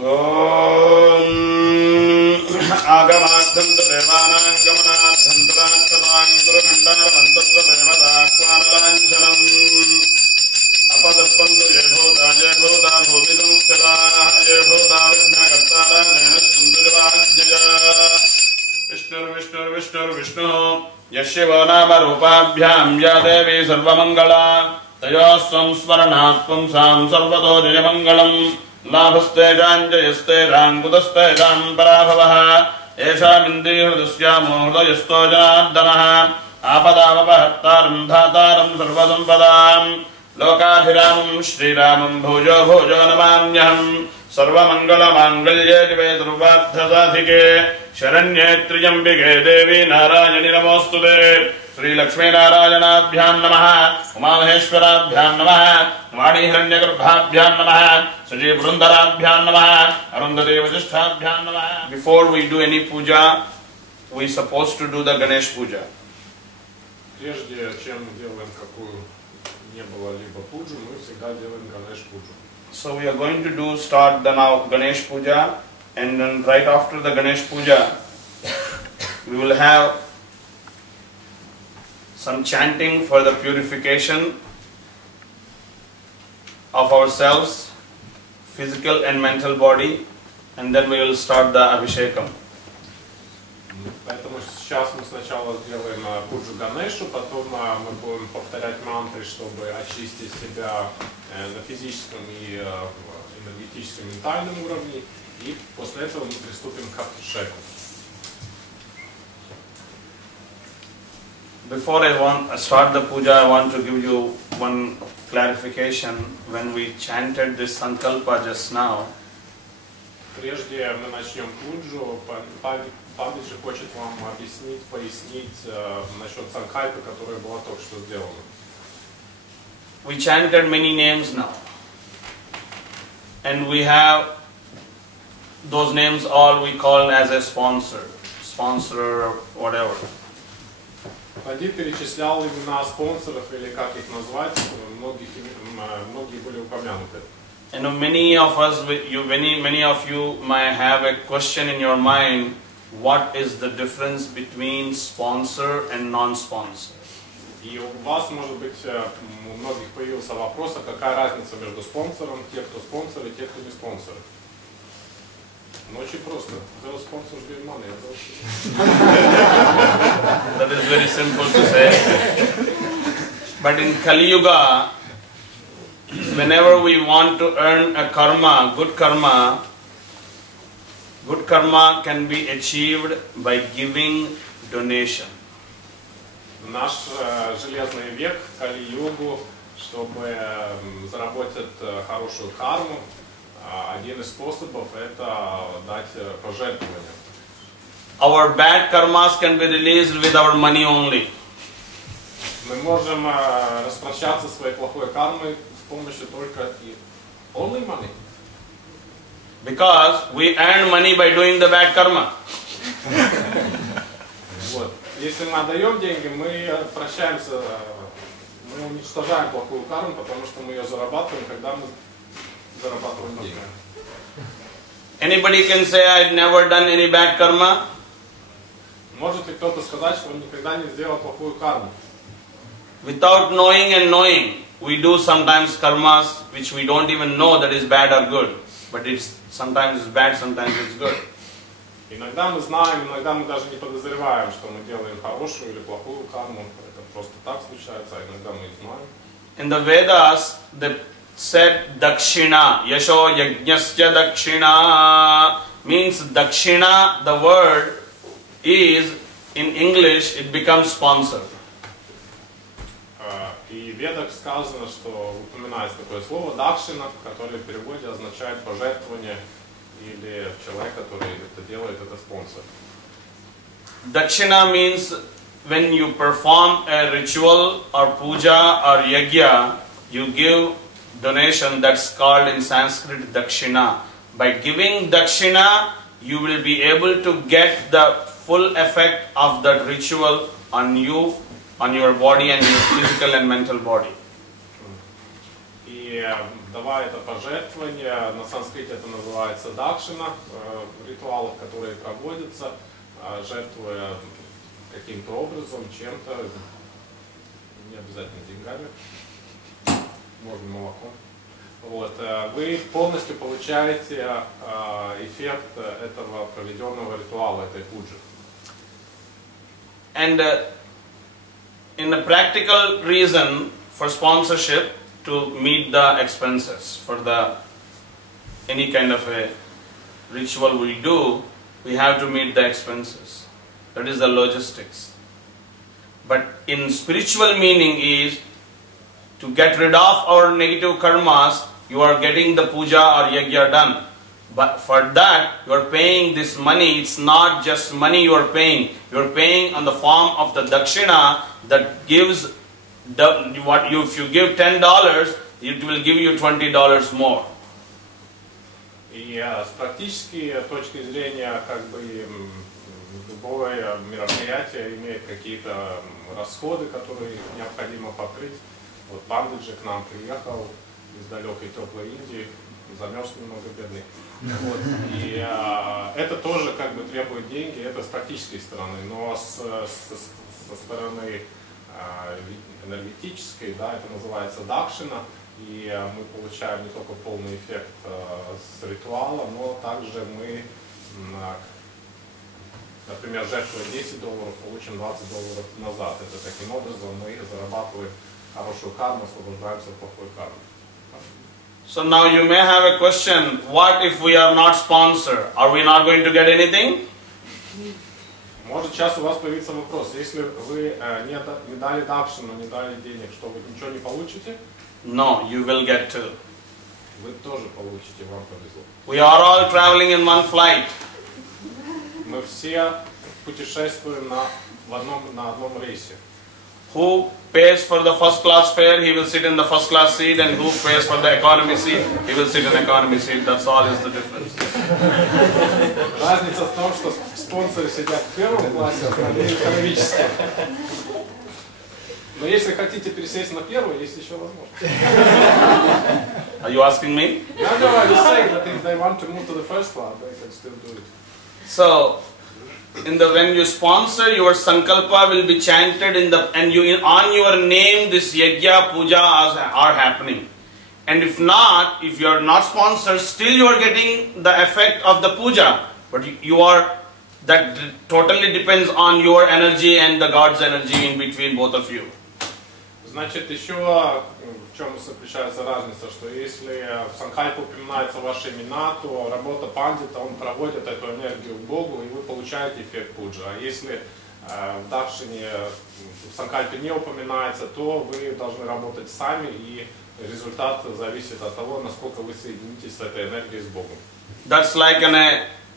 Om Agamadhantu Devanam Gamanadhantu Rakshatam Gurukhandaravantatra Devadaakvanalanchalam Apadaspantu Yebhuta Yebhuta Bhuvidam Sthira Yebhuta Vijnakartara Denasthundurvajjaya Vishnur Vishnur Vishnur Vishnu Yashiva Nama Rupabhyam Ya Devi Sarvamangala Tayasvam Smaranatvam Sam Sarvato Jayamangalam Labhaste Jayaste Rangudaste Jan Parabhavaha Esha Mindi Hridasya Muhdayasto Janardanaha Apadavapahattaram Dhataram Sarvasampadam Lokadhiramam Shri Ramam Bhujo Bhujo Namanyaham Sarvamangala Mangalye Jive Sarvadhasadhike Sharanye Triyambike Devi Narayani Namostute Sri Lakshmi Narayanabhyam Namaha Umamaheshwarabhyam Namaha Vani Hiranyagarbhabhyam Namaha Saji Vrundarabhyam Namaha Arundhati Vajishtabhyam Namaha. Before we do any puja, we are supposed to do the Ganesh puja. Прежде чем мы делаем какую не было либо пуджу, мы всегда делаем Ганеш пуджу. So we are going to start the now Ganesh puja, and then right after the Ganesh puja, we will have some chanting for the purification of ourselves, physical and mental body, and then we will start the Abhishekam. Поэтому сейчас мы сначала сделаем пуджу Ганешу, потом мы будем повторять мантры, чтобы очистить себя на физическом и энергетическом, ментальном уровне, и после этого мы приступим к Абхишеку. Before I start the puja, I want to give you one clarification. When we chanted this Sankalpa just now, прежде мы начнем пуджу, Пандит же хочет вам объяснить, пояснить насчет санкальпы, которая была только что сделана. We chanted many names now, and we have those names all we call as a sponsor or whatever. Пандит перечислял имена спонсоров, или как их назвать, многие были упомянуты. And many of you might have a question in your mind: what is the difference between sponsor and non-sponsor? И у вас, может быть, у многих появился вопрос, а какая разница между спонсором, те, кто спонсор, и те, кто не спонсор? Ну, очень просто. Those sponsors give money. That is very simple to say. But in Kali Yuga, whenever we want to earn a karma, good karma can be achieved by giving donation. Наш железный век, Кали-югу, чтобы заработать хорошую карму, один из способов это дать пожертвование. Our bad karmas can be released with our money only. Мы можем распрощаться со своей плохой кармой с помощью только only money. Because we earn money by doing the bad karma. Вот. Если мы отдаем деньги, мы прощаемся, мы уничтожаем плохую карму, потому что мы ее зарабатываем, когда мы зарабатываем деньги. Anybody can say, I've never done any bad karma? Может ли кто-то сказать, что он никогда не сделал плохую карму? Without knowing, we do sometimes karmas which we don't even know that is bad or good. But sometimes it's bad, sometimes it's good. Иногда мы знаем, иногда мы даже не подозреваем, что мы делаем хорошую или плохую карму. Это просто так случается, а иногда мы и знаем. In the Vedas, they said dakshina, yasho yajnasya dakshina, means dakshina, the word is, in English, it becomes sponsor. И в Ведах сказано, что упоминается такое слово дакшина, которое в переводе означает пожертвование, или человек, который это делает, это спонсор. Dakshina means when you perform a ritual or puja or yajna, you give donation. That's called in Sanskrit dakshina. By giving dakshina, you will be able to get the full effect of that ritual on you, on your body and your physical and mental body. И И давая это пожертвование, на санскрите это называется дакшина, в ритуалах, которые проводятся, жертвуя каким-то образом, чем-то, не обязательно деньгами, можно молоком. Вот, вы полностью получаете эффект этого проведенного ритуала, этой пуджи. And in a practical reason for sponsorship, to meet the expenses for the any kind of a ritual we do, we have to meet the expenses. That is the logistics. But in spiritual meaning is to get rid of our negative karmas, you are getting the puja or yajna done. But for that, you are paying this money. It's not just money you are paying. You are paying on the form of the dakshina that gives if you give $10, it will give you $20 more. И с практической точки зрения, как бы любое мероприятие имеет какие-то расходы, которые необходимо покрыть. Вот Пандит C.S. к нам приехал из далекой теплой Индии, замерз немного бедный. Вот. И это тоже как бы требует деньги, это с практической стороны, но со стороны энергетической, да, это называется дакшина, и мы получаем не только полный эффект с ритуала, но также мы, например, жертвуя $10, получим $20 назад. Это таким образом мы зарабатываем хорошую карму, освобождаемся от плохой кармы. So now you may have a question, what if we are not sponsored? Are we not going to get anything? Может сейчас у вас появится вопрос, если вы не дали дакшину, не дали денег, что вы ничего не получите? No, you will get to. Вы тоже получите, вам повезло. We are all traveling in one flight. Мы все путешествуем на одном рейсе. Who pays for the first class fare, he will sit in the first class seat, and who pays for the economy seat, he will sit in economy seat. That's all is the difference. Разница в том, что спонсоры сидят в первом классе, а остальные экономически. Но если хотите пересесть на первый, есть еще возможность. Are you asking me? No, I'm just saying that if they want to move to the first class, they can still do it. So, when you sponsor, your sankalpa will be chanted on your name this yajna puja are happening. And if not, if you are not sponsored, still you are getting the effect of the puja. But that totally depends on your energy and the God's energy in between both of you. Значит, еще в чем заключается разница, что если в санкальпе упоминаются ваши имена, то работа пандита, он проводит эту энергию к Богу, и вы получаете эффект пуджи. А если в дакшине, в санкальпе не упоминается, то вы должны работать сами, и результат зависит от того, насколько вы соединитесь с этой энергией, с Богом. That's like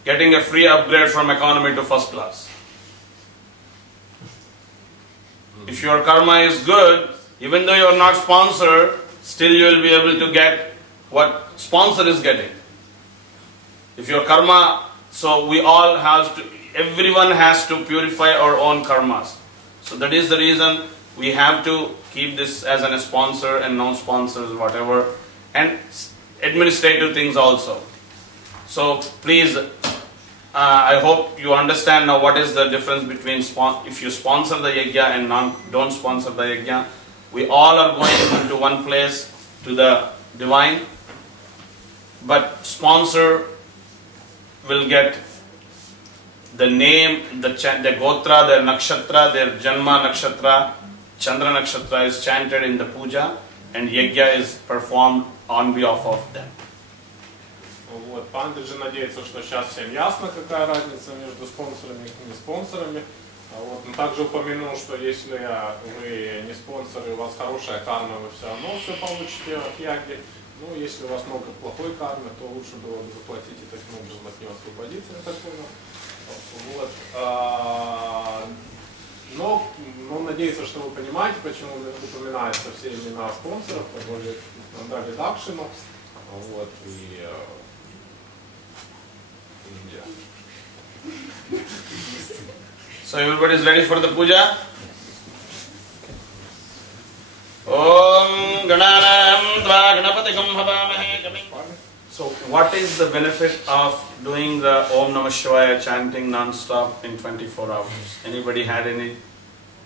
getting a free upgrade from economy to first class. If your karma is good, even though you are not sponsored, still you will be able to get what sponsor is getting. If your karma, so everyone has to purify our own karmas. So that is the reason we have to keep this as a sponsor and non-sponsors, whatever, and administrative things also. So please, I hope you understand now what is the difference between if you sponsor the yajna and don't sponsor the yajna. We all are going into one place to the divine, but sponsor will get the name, the gotra, their nakshatra, their janma nakshatra, chandra nakshatra is chanted in the puja, and yajna is performed on behalf of them. Вот. Пандит же надеется, что сейчас всем ясно, какая разница между спонсорами и не спонсорами. Вот. Но также упомянул, что если вы не спонсоры, у вас хорошая карма, вы все равно все получите от яги. Ну, если у вас много плохой кармы, то лучше было бы заплатить и таким образом от нее освободиться, я так понял. Вот. Но надеюсь, что вы понимаете, почему упоминаются все имена спонсоров, более дали дакшину. Вот. И So everybody is ready for the puja? Om Gananam Dva Ganapatikam Havamahe Kaming. So, what is the benefit of doing the Om Namah Shivaya chanting non-stop in 24 hours? Anybody had any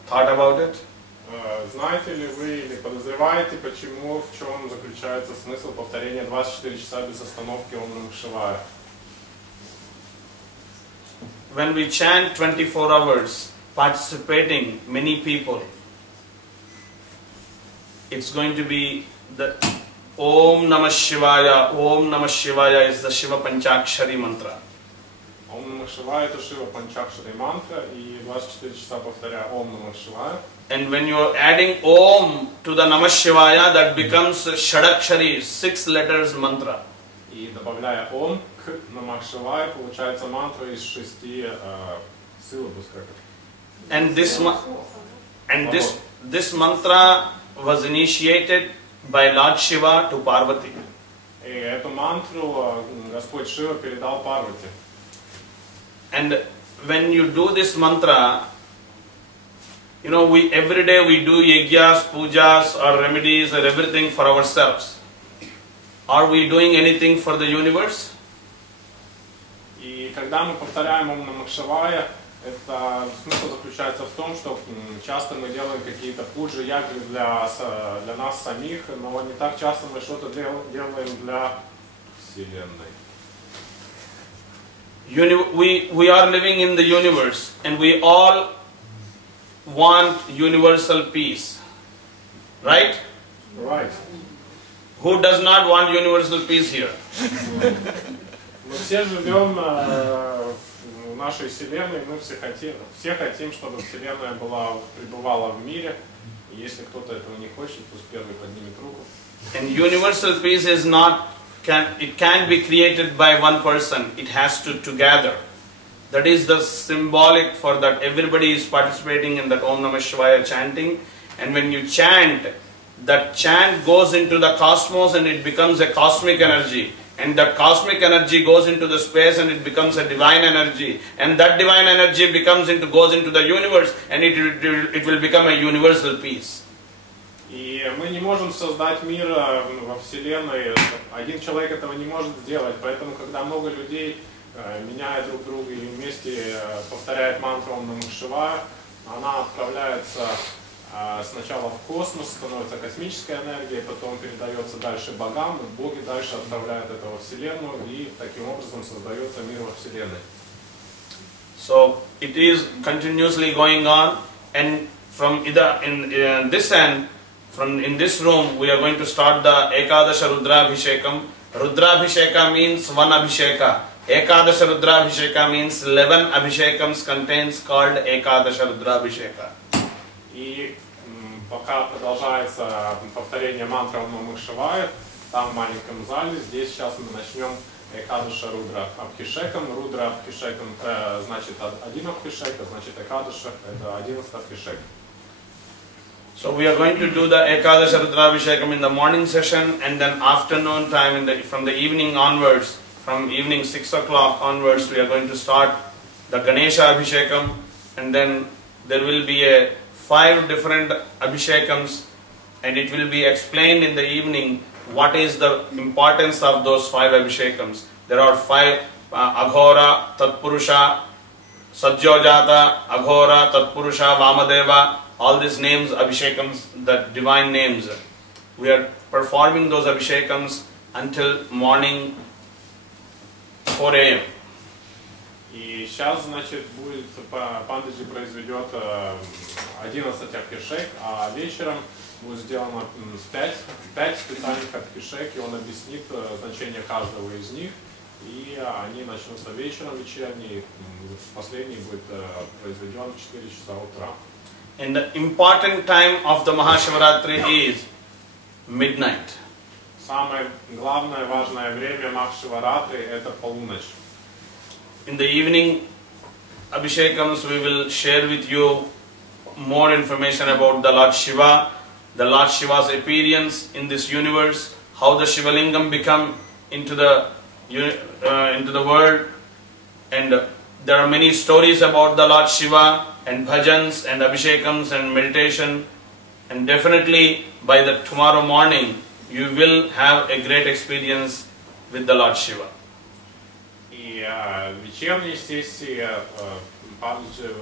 thought about it? Знаете ли вы или подозреваете, почему, в чем заключается смысл повторения 24 часа без остановки Ом Намах Шивая? When we chant 24 hours, participating many people, it's going to be the Om Namah Shivaya. Om Namah Shivaya is the Shiva Panchakshari mantra. Ом Намах Шивая это Шива Панчакшари мантра, и 24 часа повторяя Ом Намах Шивая. And when you are adding Om to the Namah Shivaya, that becomes Shadakshari, 6 letters mantra. И добавляя Ом к Намах Шивая, получается мантра из 6 силлабус. And this mantra was initiated by Lord Shiva to Parvati. И эту мантру Господь Шива передал Парвати. And when you do this mantra, you know, every day we do yagyas, pujas, or remedies, or everything for ourselves. Are we doing anything for the universe? И когда мы повторяем Ом Намах Шивая, это смысл заключается в том, что часто мы делаем какие-то пуджи, ягьи для нас самих, но не так часто мы что-то делаем для Вселенной. We are living in the universe, and we all want universal peace, right? Right. Who does not want universal peace here? Мы все живем в нашей Вселенной, мы все хотим, чтобы Вселенная пребывала в мире. И если кто-то этого не хочет, пусть первый поднимет руку. And universal peace is not. It can't be created by one person. It has to together. That is the symbolic for that everybody is participating in that Om Namah Shivaya chanting. And when you chant, that chant goes into the cosmos and it becomes a cosmic energy. And that cosmic energy goes into the space and it becomes a divine energy. And that divine energy goes into the universe and it will become a universal peace. И мы не можем создать мир во Вселенной, один человек этого не может сделать, поэтому когда много людей меняют друг друга и вместе повторяют мантру Ом Намах Шивая, она отправляется сначала в космос, становится космической энергией, потом передается дальше богам, и боги дальше отправляют это во Вселенную, и таким образом создается мир во Вселенной. So it is continuously going on, and from in this end, in this room, we are going to start the Ekadasha Rudrabhishekam. Rudrabhisheka means one Abhisheka. Ekadasha Rudrabhisheka means 11 Abhishekams contains called Ekadasha Rudrabhisheka. И пока продолжается повторение мантры Ом Намах Шивая, там в маленьком зале, здесь сейчас мы начнем Экадаша Рудра Абхишекам. Рудра Абхишекам значит один Абхишек, значит Экадаша это 11 Абхишек. So we are going to do the Ekadasha Rudrabhishekam in the morning session, and then afternoon time from the evening onwards, from evening 6 o'clock onwards, we are going to start the Ganesha Abhishekam, and then there will be 5 different Abhishekams, and it will be explained in the evening what is the importance of those 5 Abhishekams. There are 5 Aghora, Tatpurusha, Sajjojata, Aghora, Tatpurusha, Vamadeva. All these names, Abhishekams, the divine names. We are performing those Abhishekams until morning 4 a.m. И сейчас, значит, Пандит произведет 11 Абхишек, а вечером будет сделано 5 специальных Абхишек, и он объяснит значение каждого из них. И они начнутся вечером вечерние, последний будет произведен в 4 часа утра. And the important time of the Mahashavaratri is midnight. Самое главное, важное время Махашиваратри – это полуночь. In the evening Abhishekams, we will share with you more information about the Lord Shiva, the Lord Shiva's appearance in this universe, how the Shiva Lingam become into the world, and there are many stories about the Lord Shiva, and bhajans and abhishekams and meditation, And definitely by the tomorrow morning you will have a great experience with the Lord Shiva. И вечерней сессии Панджи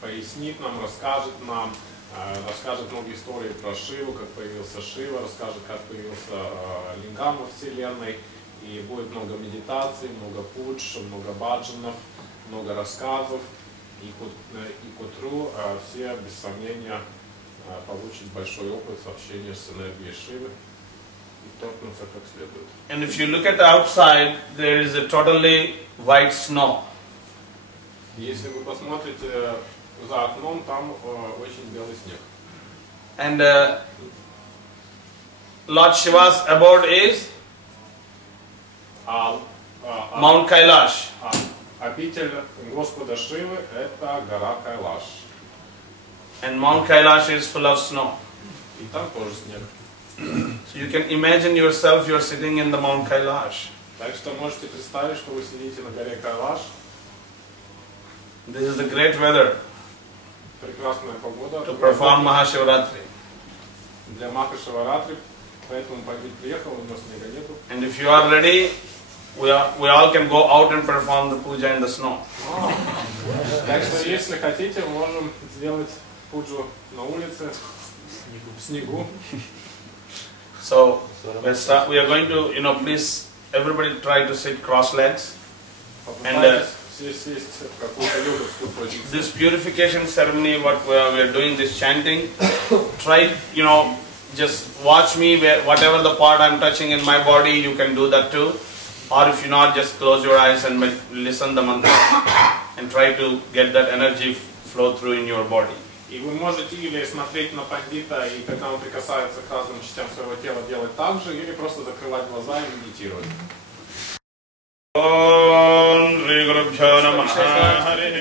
пояснит нам, расскажет многие истории про Шиву, как появился Шива, расскажет, как появился лингам во Вселенной. И будет много медитаций, много пудж, много баджанов, много рассказов. И к утру все, без сомнения, получат большой опыт общения с энергией Шивы и торкнутся как следует. And if you look at the outside, there is a totally white snow. Если вы посмотрите за окном, там очень белый снег. And Lord Shiva's abode is Mount Kailash. Обитель Господа Шивы – это гора Кайлаш. And Mount Kailash is full of snow. И там тоже снег. So you can imagine yourself, you're sitting in the Mount Kailash. Так что можете представить, что вы сидите на горе Кайлаш. This is the great weather Прекрасная погода. to perform Mahashivratri. Для Махашиваратри, поэтому Пандит приехал, у него снега нету. And if you are ready, we all can go out and perform the puja in the snow. Так что, если хотите, мы можем сделать пуджу на улице, в снегу. So let's start. We are going to, please everybody try to sit cross legs. And this purification ceremony, what we are doing, this chanting, try, just watch me, whatever the part I'm touching in my body, you can do that too. Or if you not, just close your eyes and listen the mantra and try to get that energy flow through in your body. И вы можете или смотреть на пандита, и когда он прикасается к разным частям своего тела, делать так же, или просто закрывать глаза и медитировать.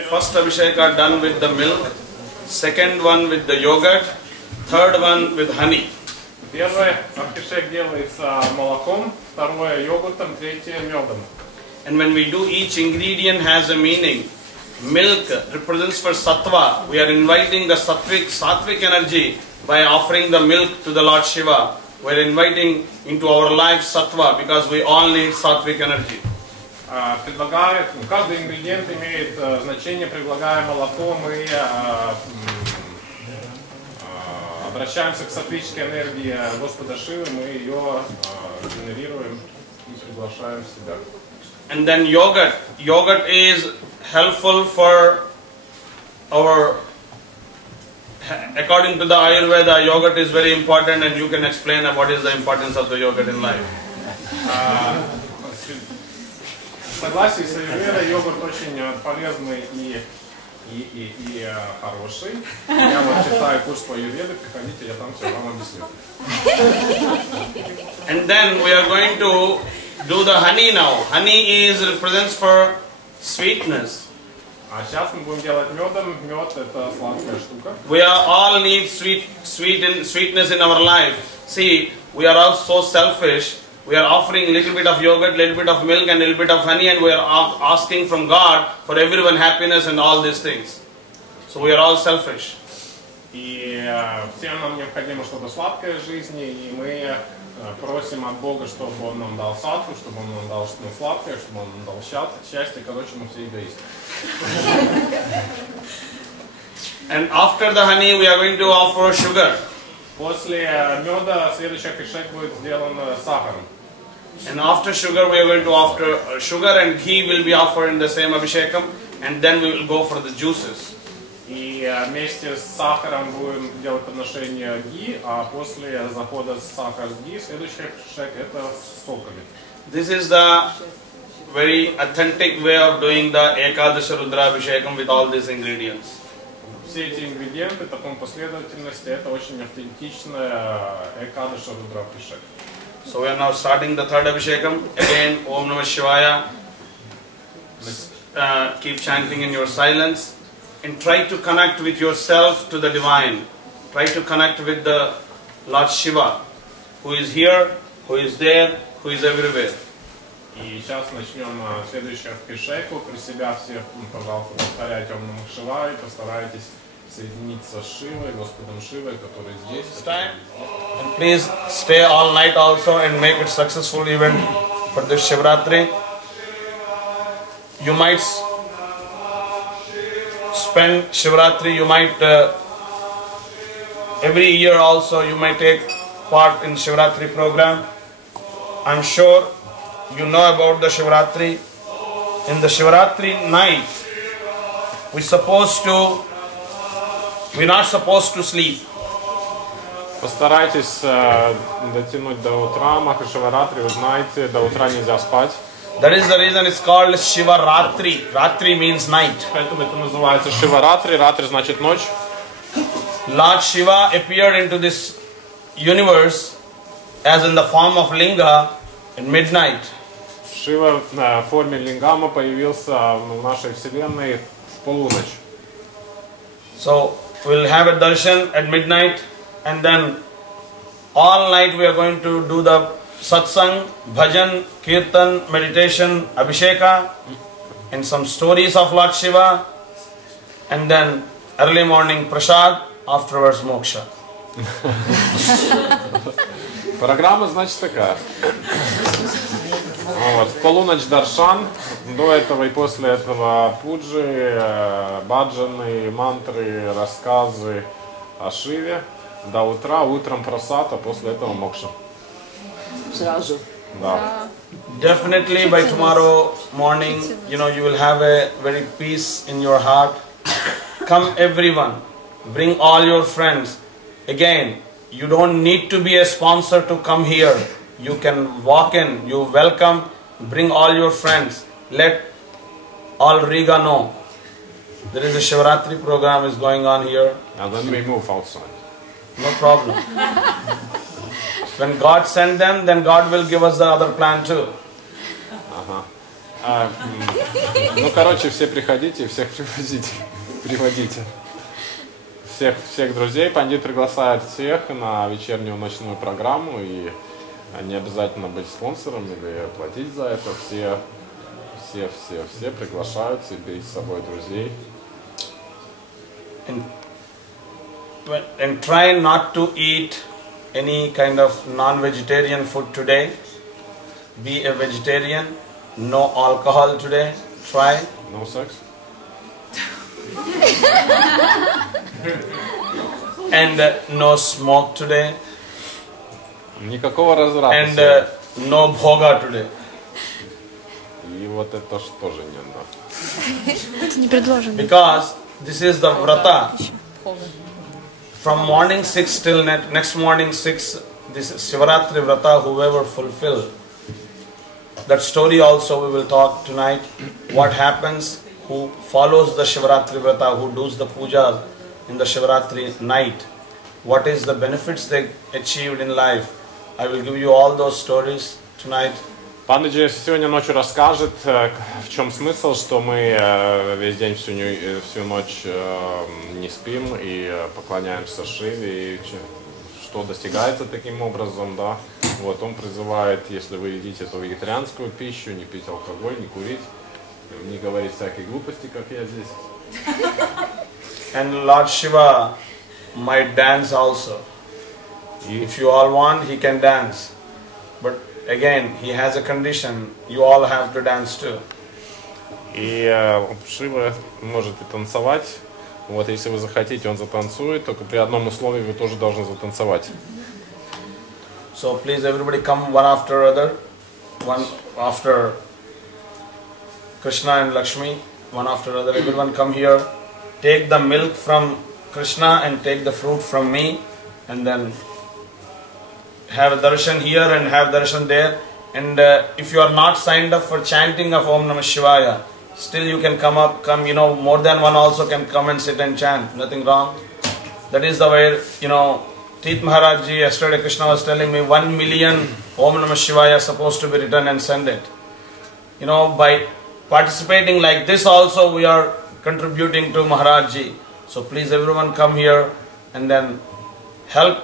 First Abhisheka done with the milk, second one with the yogurt, third one with honey. Первый абхишек делается молоком, второе йогуртом, третье медом. And when we do, each ingredient has a meaning. Milk represents for sattva. We are inviting the sattvic energy by offering the milk to the Lord Shiva. We are inviting into our life sattva because we all need sattvic energy. Каждый ингредиент имеет значение, предлагая молоко, мы обращаемся к саттвической энергии Господа Шивы, мы ее генерируем и приглашаем в себя. And then yogurt. Yogurt is helpful for our, according to the Ayurveda, yogurt is very important, and you can explain what is the importance of the yogurt in life. В согласии с Аюрведой йогурт очень полезный и хороший. Я вот читаю курс по Аюрведе, приходите, я там все вам объясню. And then we are going to do the honey now. Honey represents for sweetness. А сейчас мы будем делать медом. Мед это сладкая штука. We all need sweetness in our life. See, we are all so selfish. We are offering a little bit of yogurt, little bit of milk, and a little bit of honey, and we are asking from God for everyone happiness and all these things. So we are all selfish. И всем нам необходимо что-то сладкое в жизни, и мы просим от Бога, чтобы Он нам дал сатву, чтобы Он нам дал что-то сладкое, чтобы Он нам дал счастье. Короче, мы все эгоисты. And after the honey, we are going to offer sugar. После меда следующий абхишек будет сделан сахаром. And after sugar, we are going to offer sugar and ghee will be offered in the same abhishekam, and then we will go for the juices. И вместе с сахаром будем делать подношение ги, а после захода сахар с ги, следующий абхишек это с соками. This is the very authentic way of doing the Ekadasha Rudra Abhishekam with all these ingredients. Все эти ингредиенты в таком последовательности, это очень автентичная Экадаша Рудра Абхишек. So we are now starting the third Abhishekam. Again, Om Namah Shivaya. Keep chanting in your silence. And try to connect with yourself to the divine. Try to connect with the Lord Shiva, who is here, who is there, who is everywhere. И сейчас начнем следующий абхишеку. При себя все, пожалуйста, повторяйте Ом Намах Шивая, постарайтесь соединиться с Шивой, Господом Шивой, который здесь. And please stay all night also and make it successful event for this Shivratri. You might spend Shivratri, you might every year also you may take part in Shivratri program. I'm sure you know about the Shivratri. In the Shivratri night, we're not supposed to sleep. Постарайтесь дотянуть до утра. Махашиваратри, вы знаете, до утра нельзя спать. That is the reason it's called Shivaratri. Ratri means night. Поэтому это называется Шиваратри. Ратри значит ночь. Lord Shiva appeared into this universe as in the form of linga at midnight. Шива в форме лингама появился в нашей вселенной в полуночь. So we'll have a darshan at midnight, and then all night we are going to do the satsang, bhajan, kirtan, meditation, abhisheka, and some stories of Lord Shiva, and then early morning prasad, afterwards moksha. Программа, значит, такая. Вот, в полуночь даршан, до этого и после этого пуджи, баджаны, мантры, рассказы о Шиве, до утра, утром прасад, а после этого мокша. Сразу. Да. Definitely by tomorrow morning, you will have a very peace in your heart. Come everyone, bring all your friends. Again, you don't need to be a sponsor to come here. You can walk in, you welcome, bring all your friends. Let all Riga know. There is a Shivaratri program is going on here. And then we move outside. No problem. When God send them, then God will give us the other plan too. Ага. Ну, короче, все приходите, всех приводите. Всех друзей. Пандит приглашает всех на вечернюю ночную программу, и не обязательно быть спонсором или платить за это. Все приглашаются, и берите с собой друзей. And try not to eat any kind of non-vegetarian food today. Be a vegetarian. No alcohol today. Try. No sex? And no smoke today. Никакого разврата. And no bhoga today. И вот это же тоже не надо. Это не предложено. Because this is the vrata. From morning 6 till next morning 6, this Shivaratri vrata, whoever fulfill. That story also we will talk tonight. What happens, who follows the Shivaratri vrata, who does the puja in the Shivaratri night. What is the benefits they achieved in life. I will give you all those stories tonight. Пандит C.S. сегодня ночью расскажет, в чем смысл, что мы весь день, всю ночь не спим и поклоняемся Шиве, и что достигается таким образом, да. Вот он призывает, если вы едите эту вегетарианскую пищу, не пить алкоголь, не курить, не говорить всякие глупости, как я здесь. And Lord Shiva might dance also. If you all want, he can dance. But again, he has a condition. You all have to dance too. И Шива может и танцевать. Вот, если вы захотите, он затанцует. Только при одном условии вы тоже должны затанцевать. So please, everybody come one after other. One after Krishna and Lakshmi. One after other. Everyone come here. Take the milk from Krishna and take the fruit from me. And then have a darshan here and have darshan there. And if you are not signed up for chanting of Om Namah Shivaya, still you can come, more than one also can come and sit and chant. Nothing wrong. That is the way, Teeth Maharaj Ji, yesterday Krishna was telling me 1 million Om Namah Shivaya supposed to be written and send it. By participating like this also we are contributing to Maharaj Ji. So please everyone come here and then help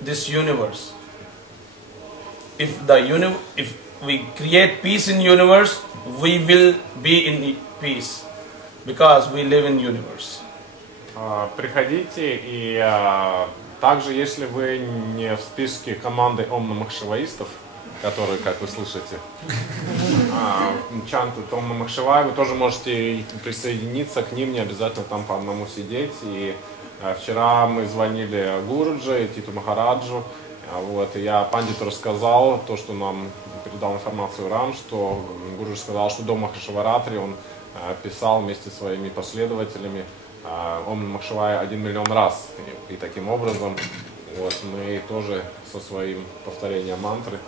this universe. If we create peace in universe, we will be in peace because we live in universe. Приходите, и также, если вы не в списке команды Махашиваистов, которые, как вы слышите, чантят Ом Намах Шивая, вы тоже можете присоединиться к ним, не обязательно там по одному сидеть. И вчера мы звонили Гуруджи и Титу Махараджу, вот, и я Пандиту рассказал то, что нам передал информацию Рам, что Гуруджи сказал, что до Махашаваратри он писал вместе со своими последователями Ом Намах Шивая 1 миллион раз. И таким образом вот, мы тоже со своим повторением мантры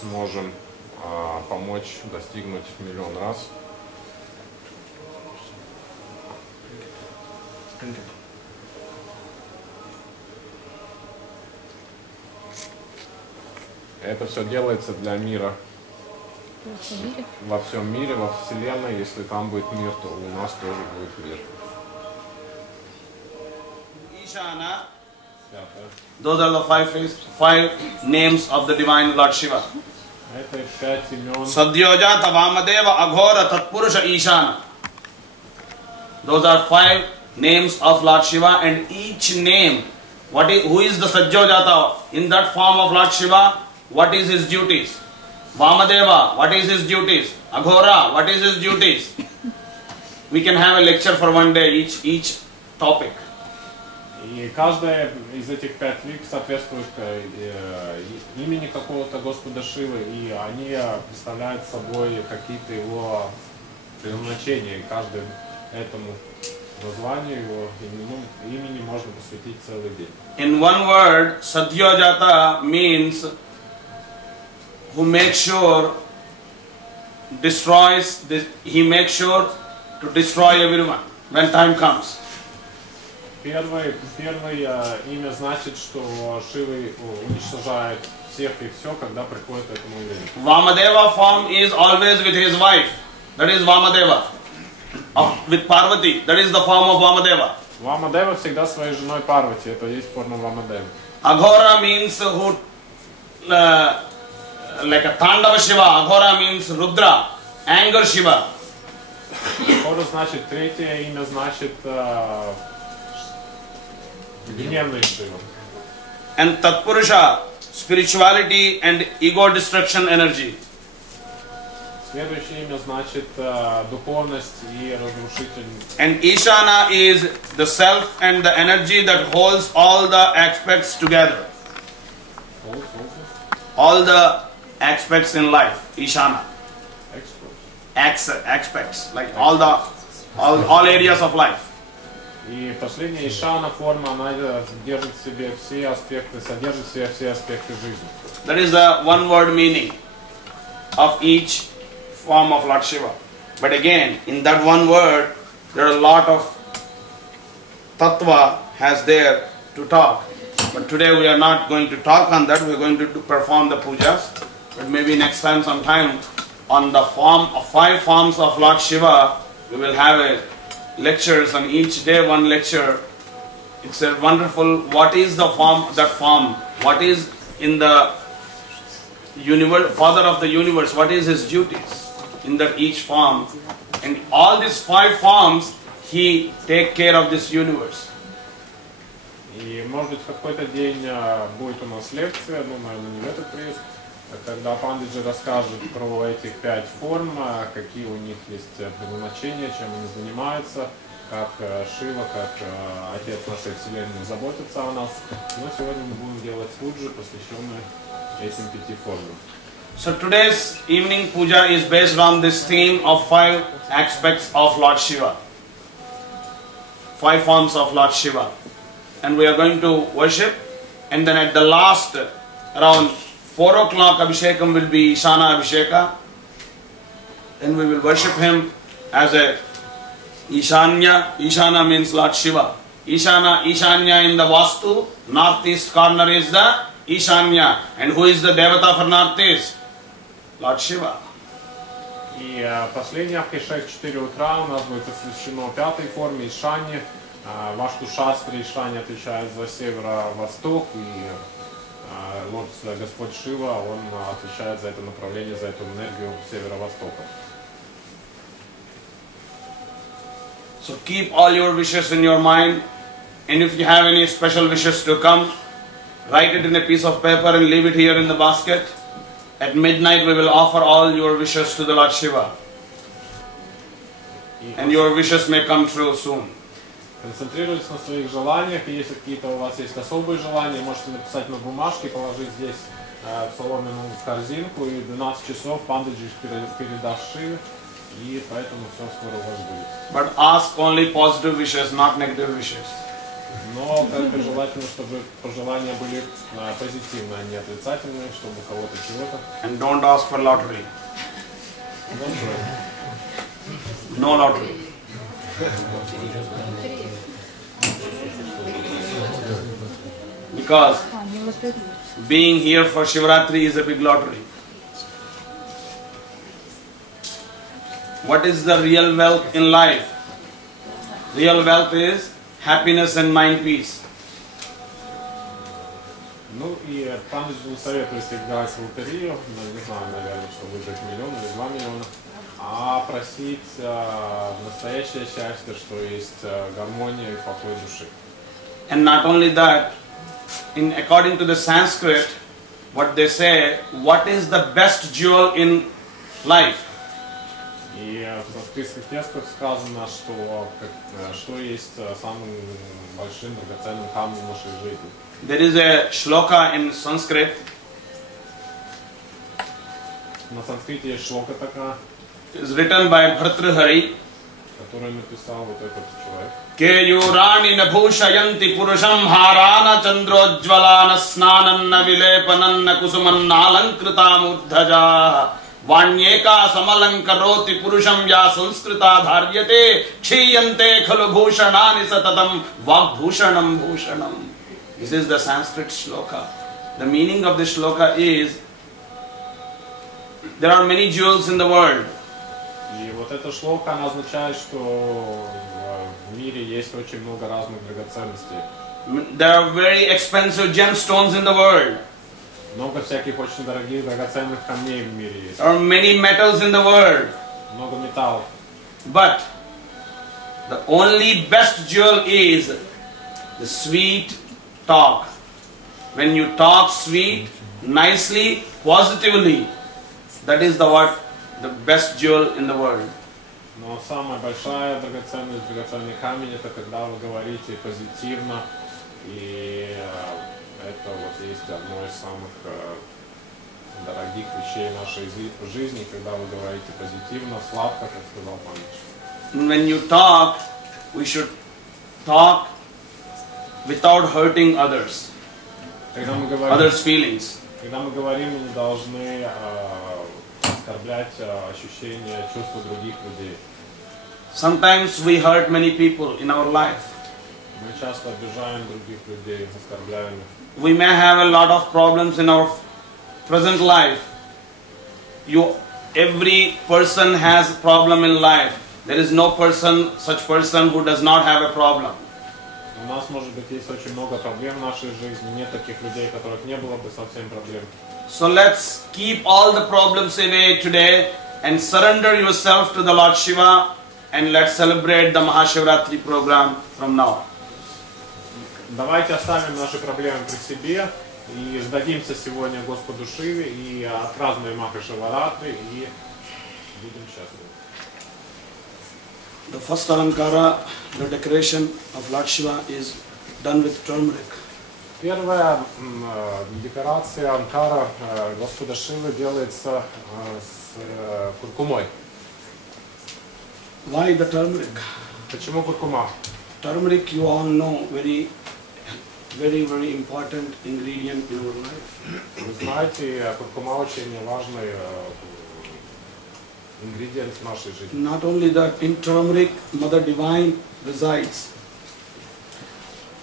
сможем помочь достигнуть 1 000 000 раз. Это все делается для мира. Во всем мире, во Вселенной. Если там будет мир, то у нас тоже будет мир. Those are the five names of the divine Lord Shiva. Это 5 имен. Sadyojata Vamadeva Aghora Tatpurusha Ishana. Those are 5 names of Lord Shiva, and each name, who is the Sadyojata in that form of Lord Shiva, what is his duties? Vamadeva, what is his duties? Aghora, what is his duties? We can have a lecture for one day, each topic. И каждая из этих 5 лик соответствует имени какого-то Господа Шивы, и они представляют собой какие-то его предназначения, и каждому этому названию его имени можно посвятить целый день. In one word, Sadyojata means who makes sure he makes sure to destroy everyone when time comes. Первое имя значит, что Шива уничтожает всех и все, когда приходит к этому времени. Vamadeva form is always with his wife. That is Vamadeva. With Parvati. That is the form of Vamadeva. Вамадева всегда своей женой Парвати. Это есть форма Вамадевы. Aghora means who, like a Tandava Shiva. Aghora means Rudra, anger Shiva. Aghora значит, третье имя значит гневный Шива. And Tatpurusha, spirituality and ego destruction energy. Следующее имя значит духовность и разрушительность. And Ishana is the self and the energy that holds all the aspects together. All the aspects in life, Ishana. Aspects, like all areas of life. И последняя Ишана форма, она держит в себе все аспекты, содержит в себе все аспекты жизни. That is the one word meaning of each form of Lord Shiva. But again, in that one word, there are a lot of tattva has there to talk. But today we are not going to talk on that. We are going to perform the pujas. But maybe next time, sometime, on the 5 forms of Lord Shiva, we will have lectures on each day, one lecture. It's a wonderful, what is the form, that form? What is in the universe, Father of the universe, what is his duties in that each form? And all these 5 forms, he take care of this universe. И может быть в какой-то день будет у нас лекция, ну, наверное, не в этот приезд, когда Пандиджи расскажет про этих 5 форм, какие у них есть предназначения, чем они занимаются, как Шива, как Отец нашей Вселенной заботится о нас. Но сегодня мы будем делать пуджи, посвященные этим 5 формам. So today's evening puja is based on this theme of 5 aspects of Lord Shiva. 5 forms of Lord Shiva. And we are going to worship, and then at the last, around 4 o'clock, Abhishekam will be Ishana Abhisheka. Then we will worship him as a Ishanya. Ishana means Lord Shiva. Ishanya in the Vastu, northeast corner is the Ishanya. And who is the Devata for northeast? Lord Shiva. И последний Абхишек в 4 утра у нас будет посвящено 5-й форме Ишани. Вашту Шастри Ишани отвечает за северо-восток, и Лорд Господь Шива, он отвечает за это направление, за эту энергию северо-востока. So keep all your wishes in your mind, and if you have any special wishes to come, write it in a piece of paper and leave it here in the basket. At midnight we will offer all your wishes to the Lord Shiva. And your wishes may come true soon. Концентрируйтесь на своих желаниях, и если какие-то у вас есть особые желания, можете написать на бумажке, положить здесь в соломенную корзинку, и 12 часов Пандиджи передаст Шиве, и поэтому все скоро у вас будет. But ask only positive wishes, not negative wishes. Но только желательно, чтобы пожелания были позитивные, а не отрицательные, чтобы у кого-то чего-то. And don't ask for lottery. No lottery. Because being here for Shivaratri is a big lottery. What is the real wealth in life? Real wealth is happiness and mind peace. Ну и Пандиджи не советую играть в лотерею, не знаю, наверное, что выиграть миллион или 2 миллиона, а просить настоящее счастье, что есть гармония и покой души. And not only that, according to the Sanskrit, what they say, what is the best jewel in life? И в санскритских текстах сказано, что есть самым большим драгоценным камнем нашей жизни. There is a shloka in Sanskrit. На санскрите есть шлока такая, It's written by Bhartrhari. которую написал вот этот человек. Keyurani nabhushayanti purusham harana chandrojvalana snananna vilepananna kusumanna alankrita murdhaja vanyeka samalankaroti purusham ya sanskrita dharyate kshiyante khalu bhushanani satatam vagbhushanam bhushanam. This is the Sanskrit shloka. The meaning of this shloka is, there are many jewels in the world. И вот эта шлока, она означает, что в мире есть очень много разных драгоценностей. There are very expensive gemstones in the world. Много всяких очень дорогих драгоценных камней в мире есть. There are many metals in the world. Много металлов. But the only best jewel is the sweet talk. When you talk sweet, nicely, positively, that is the best jewel in the world. Но самая большая драгоценность, драгоценный камень, это когда вы говорите позитивно, и это вот есть одно из самых дорогих вещей нашей жизни, когда вы говорите позитивно, сладко, как сказал Пандиджи. When you talk, we should talk without hurting others, others' feelings. Когда мы говорим, мы не должны оскорблять ощущения, чувства других людей. Sometimes we hurt many people in our life. Мы часто обижаем других людей, оскорбляем их. We may have a lot of problems in our present life. Every person has a problem in life. There is no such person who does not have a problem. У нас, может быть, есть очень много проблем в нашей жизни. Нет таких людей, у которых не было бы совсем проблем. So let's keep all the problems away today and surrender yourself to the Lord Shiva, and let's celebrate the Mахашivаратри program from now. Давайте оставим наши проблемы при себе и сдадимся сегодня Господу Шиве и отпразднуем Махашаваратри и будем счастливы. The first alankara, the decoration of Lord Shiva, is done with turmeric. Первая декорация Анкара Господа Шивы делается с куркумой. Why the turmeric? Почему куркума? Turmeric, you all know, very important ingredient in our life. Вы знаете, куркума очень важный ингредиент в нашей жизни. Not only that, in turmeric, Mother Divine resides.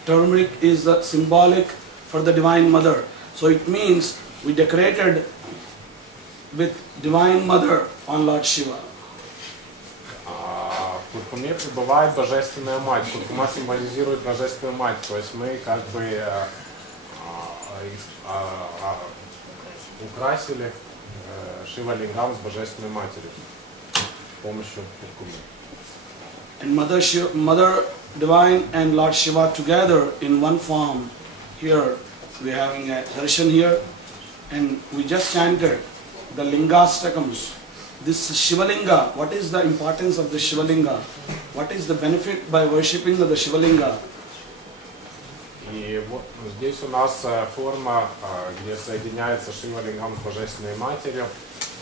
Turmeric is symbolic for the Divine Mother. So it means we decorated with Divine Mother on Lord Shiva. В куркуме пребывает Божественная Мать. Куркума символизирует Божественную Мать. То есть мы как бы украсили Шива Лингам с Божественной Матерью с помощью куркумы. And Mother Divine and Lord Shiva together in one form. Here we are having a darshan here, and we just chanted the Lingastakams. This Shivalinga, what is the importance of the Shivalinga? What is the benefit by worshipping of the Shivalinga? И вот здесь у нас форма, где соединяется Шива Лингам с Божественной Матерью.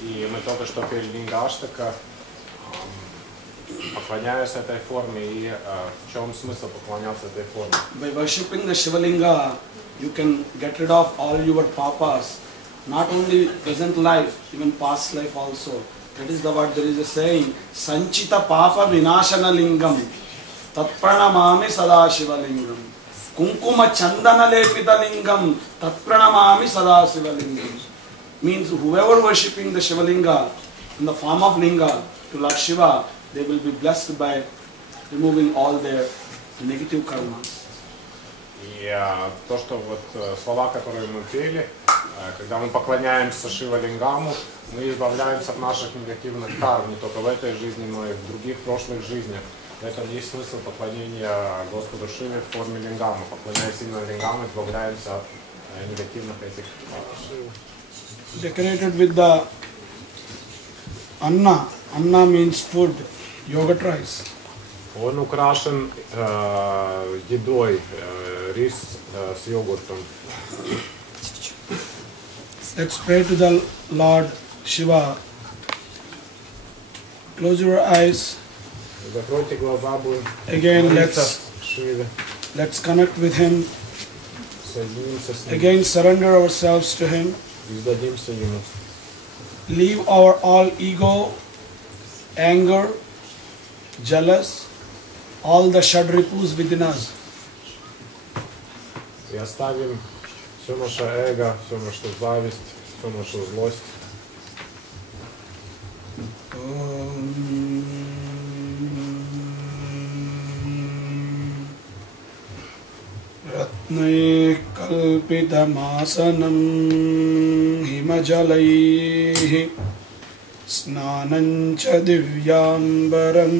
И мы только что пели Лингаштака, поклоняясь этой форме. И в чем смысл поклоняться этой форме? By worshipping the Shivalinga, you can get rid of all your papas. Not only present life, even past life also. That is the word there is a saying, Sanchita Papa Vinashana Lingam Tatpranamami Sada Shivalingam Kunkuma Chandana Lepita Lingam Tatpranamami Sada Shivalingam. Means whoever worshipping the Shivalinga in the form of Linga to Lord Shiva, they will be blessed by removing all their negative karmas. И то, что вот слова, которые мы пели, когда мы поклоняемся Шива Лингаму, мы избавляемся от наших негативных карм, не только в этой жизни, но и в других прошлых жизнях. В этом есть смысл поклонения Господу Шиве в форме Лингамы. Поклоняясь именно Лингаму, избавляемся от негативных этих карм. Decorated with the Anna. Anna means food, yogurt rice. Он украшен едой, рис с йогуртом. Let's pray to the Lord Shiva. Close your eyes. Закройте глаза, будем Again, молиться Шиве. let's connect with Him. Соединимся с ним. Again, surrender ourselves to Him. И сдадимся ему. Leave our all ego, anger, jealous, all the shadripus within us. И оставим все наше эго, все нашу зависть, все нашу злость. Ratnai kalpitamasanam himajalaihi snanancha divyambaram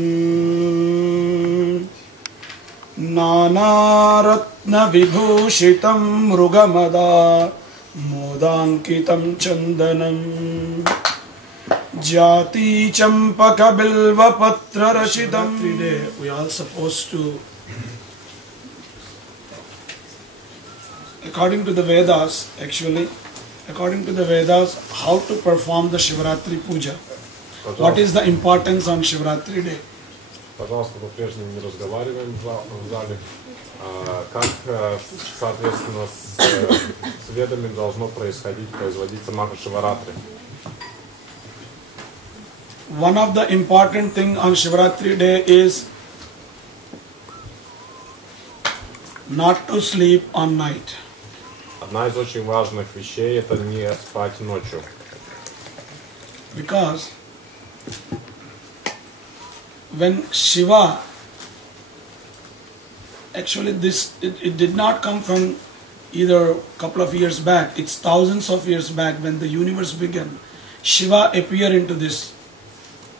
Nanaratna vibhushitam mrugamada modankitam chandanam Jati champaka bilva patra rashidam. Every day we are supposed to, according to the Vedas, how to perform the Shivaratri puja. What is the importance on Shivaratri day? Пожалуйста, по-прежнему не разговариваем в зале. Как, соответственно, с ведами должно производиться Махашиваратри? One of the important thing on Shivaratri day is not to sleep on night. Одна из очень важных вещей – это не спать ночью. Because when Shiva, actually it did not come from either a couple of years back, it's thousands of years back when the universe began. Shiva appeared into this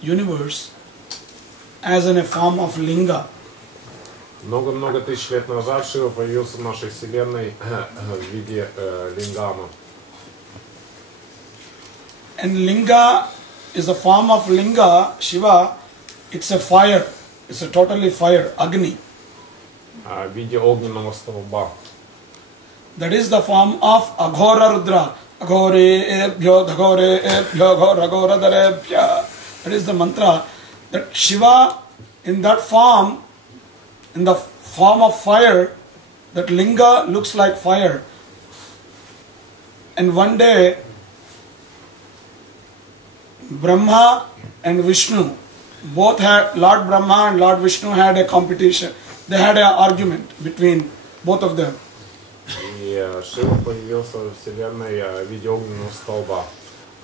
universe as in a form of linga. Много-много тысяч лет назад Шива появился в нашей Вселенной в виде лингама. And linga is a form of linga, Shiva, it's a fire, it's a totally fire, Agni. В виде огненного столба. That is the form of Aghora Rudra. Aghore ebhyo dhagore ebhyo ghora ghora darebhya. That is the mantra that Shiva in that form, in the form of fire, that linga looks like fire. And one day Brahma and Vishnu, both had, Lord Brahma and Lord Vishnu had a competition. They had an argument between both of them. И Шива появился в Вселенной в виде огненного столба.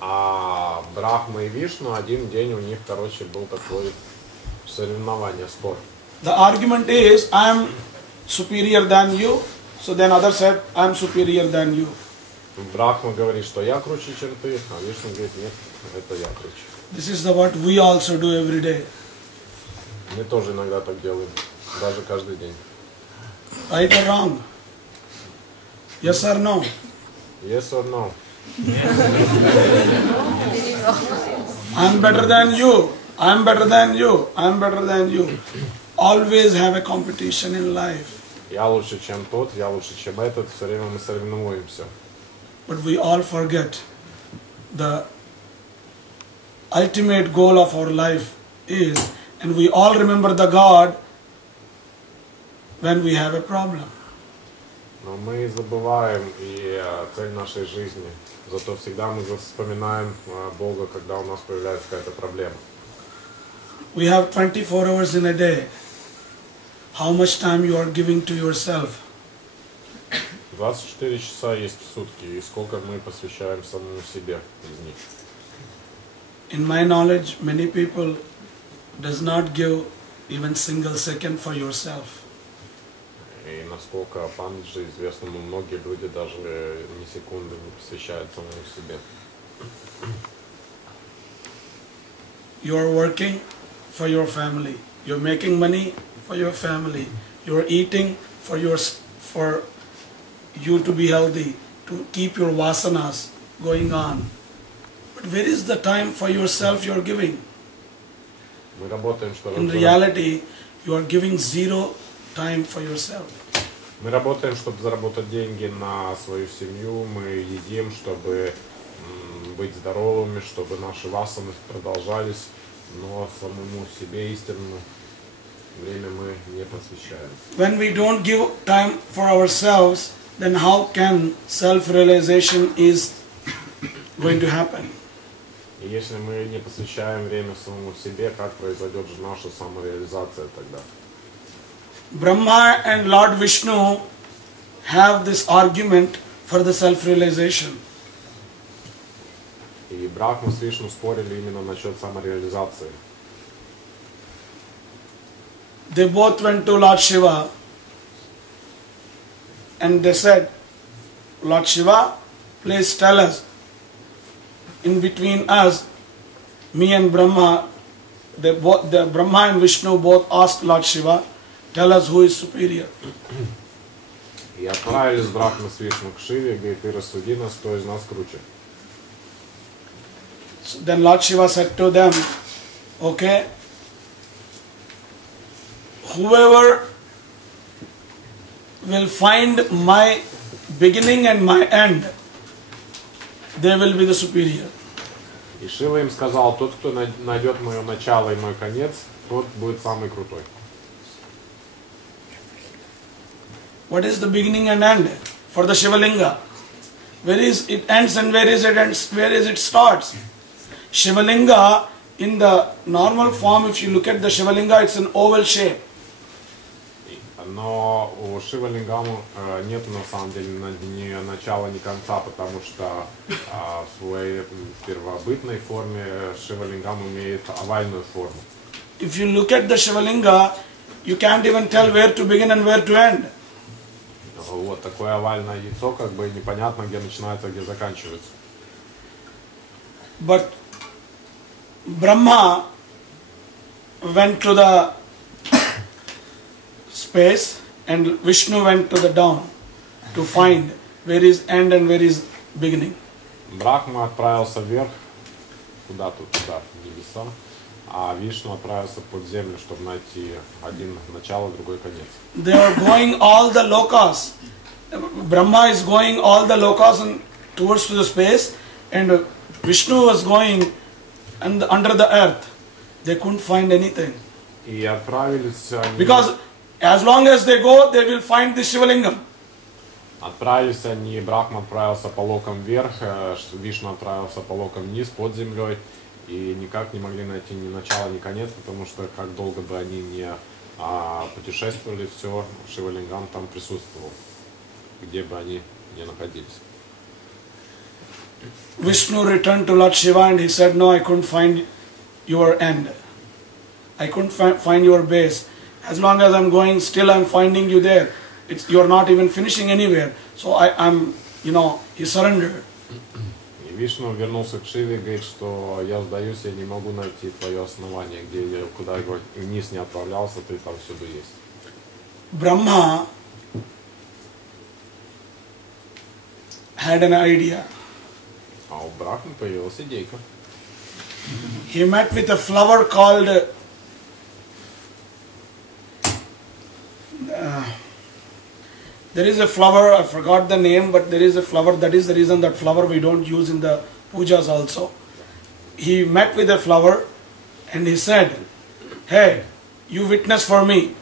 А Брахма и Вишну один день у них, был такой соревнование, спор. The argument is, I am superior than you. So then others said, I am superior than you. Брахма говорит, что я круче, чем ты, а Вишну говорит, нет, это я круче. This is what we also do every day. Мы тоже иногда так делаем, даже каждый день. Right or wrong? Yes or no? Yes or no? I'm better than you. I'm better than you. I'm better than you. Always have a competition in life. Я лучше, чем тот, я лучше, чем этот. Все время мы соревнуемся. But we all forget the ultimate goal of our life is, and we all remember the God when we have a problem. Но мы забываем и цель нашей жизни. Зато всегда мы вспоминаем Бога, когда у нас появляется какая-то проблема. We have 24 hours in a day. How much time you are giving to yourself? 24 часа есть в сутки, и сколько мы посвящаем самому себе из них. In my knowledge, many people does not give even single second for yourself. И насколько Пандит известному, многие люди даже ни секунды не посвящают самому себе. You are working for your family. You're making money for your family. You're eating for you to be healthy, to keep your vasanas going on. But where is the time for yourself you're giving? Мы работаем, чтобы... In reality, you are giving zero time for yourself. Мы работаем, чтобы заработать деньги на свою семью, мы едим, чтобы быть здоровыми, чтобы наши васаны продолжались, но самому себе истинно время мы не посвящаем. When we don't give time for ourselves, then how can self-realization is going to happen? И если мы не посвящаем время самому себе, как произойдет же наша самореализация тогда? Brahma and Lord Vishnu have this argument for the self-realization. И Брахма с Вишну спорили именно насчет самореализации. They both went to Lord Shiva and they said, Lord Shiva, please tell us, in between us, me and Brahma, the Brahma and Vishnu both asked Lord Shiva, tell us who is superior. И отправились Брахма с Вишну к Шиве и говорит, ты рассуди нас, кто из нас круче. So then Lord Shiva said to them, okay, whoever will find my beginning and my end, they will be the superior. И Шива им сказал, тот, кто найдет мое начало и мой конец, тот будет самый крутой. What is the beginning and end for the Shivalinga? Where is it ends and where is it ends? Where is it starts? Shivalinga, in the normal form, if you look at the Shivalinga, it's an oval shape. Но у Шивалингаму нет на самом деле ни начала, ни конца, потому что в своей первобытной форме Шивалингам имеет овальную форму. If you look at the Shivalinga, you can't even tell where to begin and where to end. Вот такое овальное яйцо, как бы непонятно, где начинается, где заканчивается. But Brahma went to the space and Vishnu went to the down to find where is end and where is beginning. Брахма отправился вверх, куда-то туда, в небеса, а Вишну отправился под землю, чтобы найти один начало, другой конец. They are going all the lokas. Brahma is going all the lokas and towards to the space, and Vishnu was going and under the earth. They couldn't find anything. И отправились они... Because as long as they go, they will find the Shivalingam. Отправились они, Брахма отправился по локам вверх, Вишну отправился по локам вниз, под землей, и никак не могли найти ни начало, ни конец, потому что как долго бы они не путешествовали, все, Шивалингам там присутствовал, где бы они ни находились. Vishnu returned to Lord Shiva and he said, no, I couldn't find your end. I couldn't find your base. As long as I'm going, still I'm finding you there. You're not even finishing anywhere. So I'm, he surrendered. И Вишну вернулся к Шиве и говорит, что я сдаюсь, я не могу найти твое основание, где я куда вниз не отправлялся, ты там всюду есть. Brahma had an idea. А у Брахмы появилась идейка. He met with a flower called there is a flower, I forgot the name, but there is a flower. That is the reason that flower we don't use in the pujas also. He met with a flower and he said, hey, you witness for me.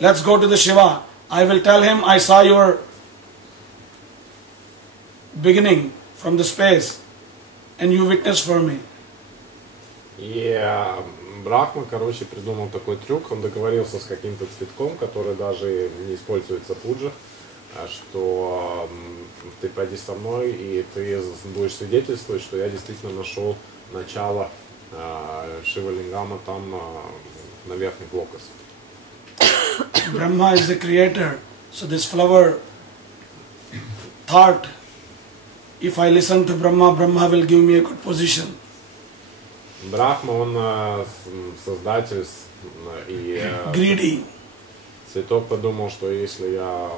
Let's go to the Shiva. I will tell him I saw your beginning from the space and you witness for me. И Брахма, короче, придумал такой трюк. Он договорился с каким-то цветком, который даже не используется в пуджах, что ты пойди со мной и ты будешь свидетельствовать, что я действительно нашел начало Шивалингама там на верхних локосах. Brahma is the creator, so this flower thought, if I listen to Brahma, Brahma will give me a good position. Брахма, он создатель и Greedy. цветок подумал, что если я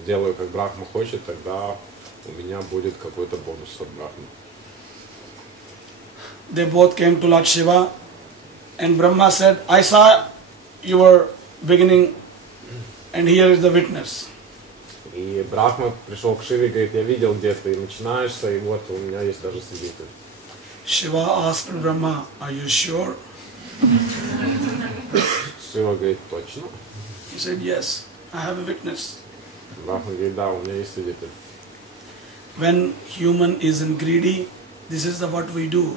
сделаю, как Брахма хочет, тогда у меня будет какой-то бонус от Брахмы. They both came to Lord Shiva and Brahma said, I saw your beginning and here is the witness. И Брахма пришел к Шиве и говорит, я видел, где ты начинаешься, и вот у меня есть даже свидетель. Shiva asked Brahma, are you sure? Шива говорит, точно? He said, yes, I have a witness. Брахма говорит, да, у меня есть свидетель. When human is in greedy, this is what we do.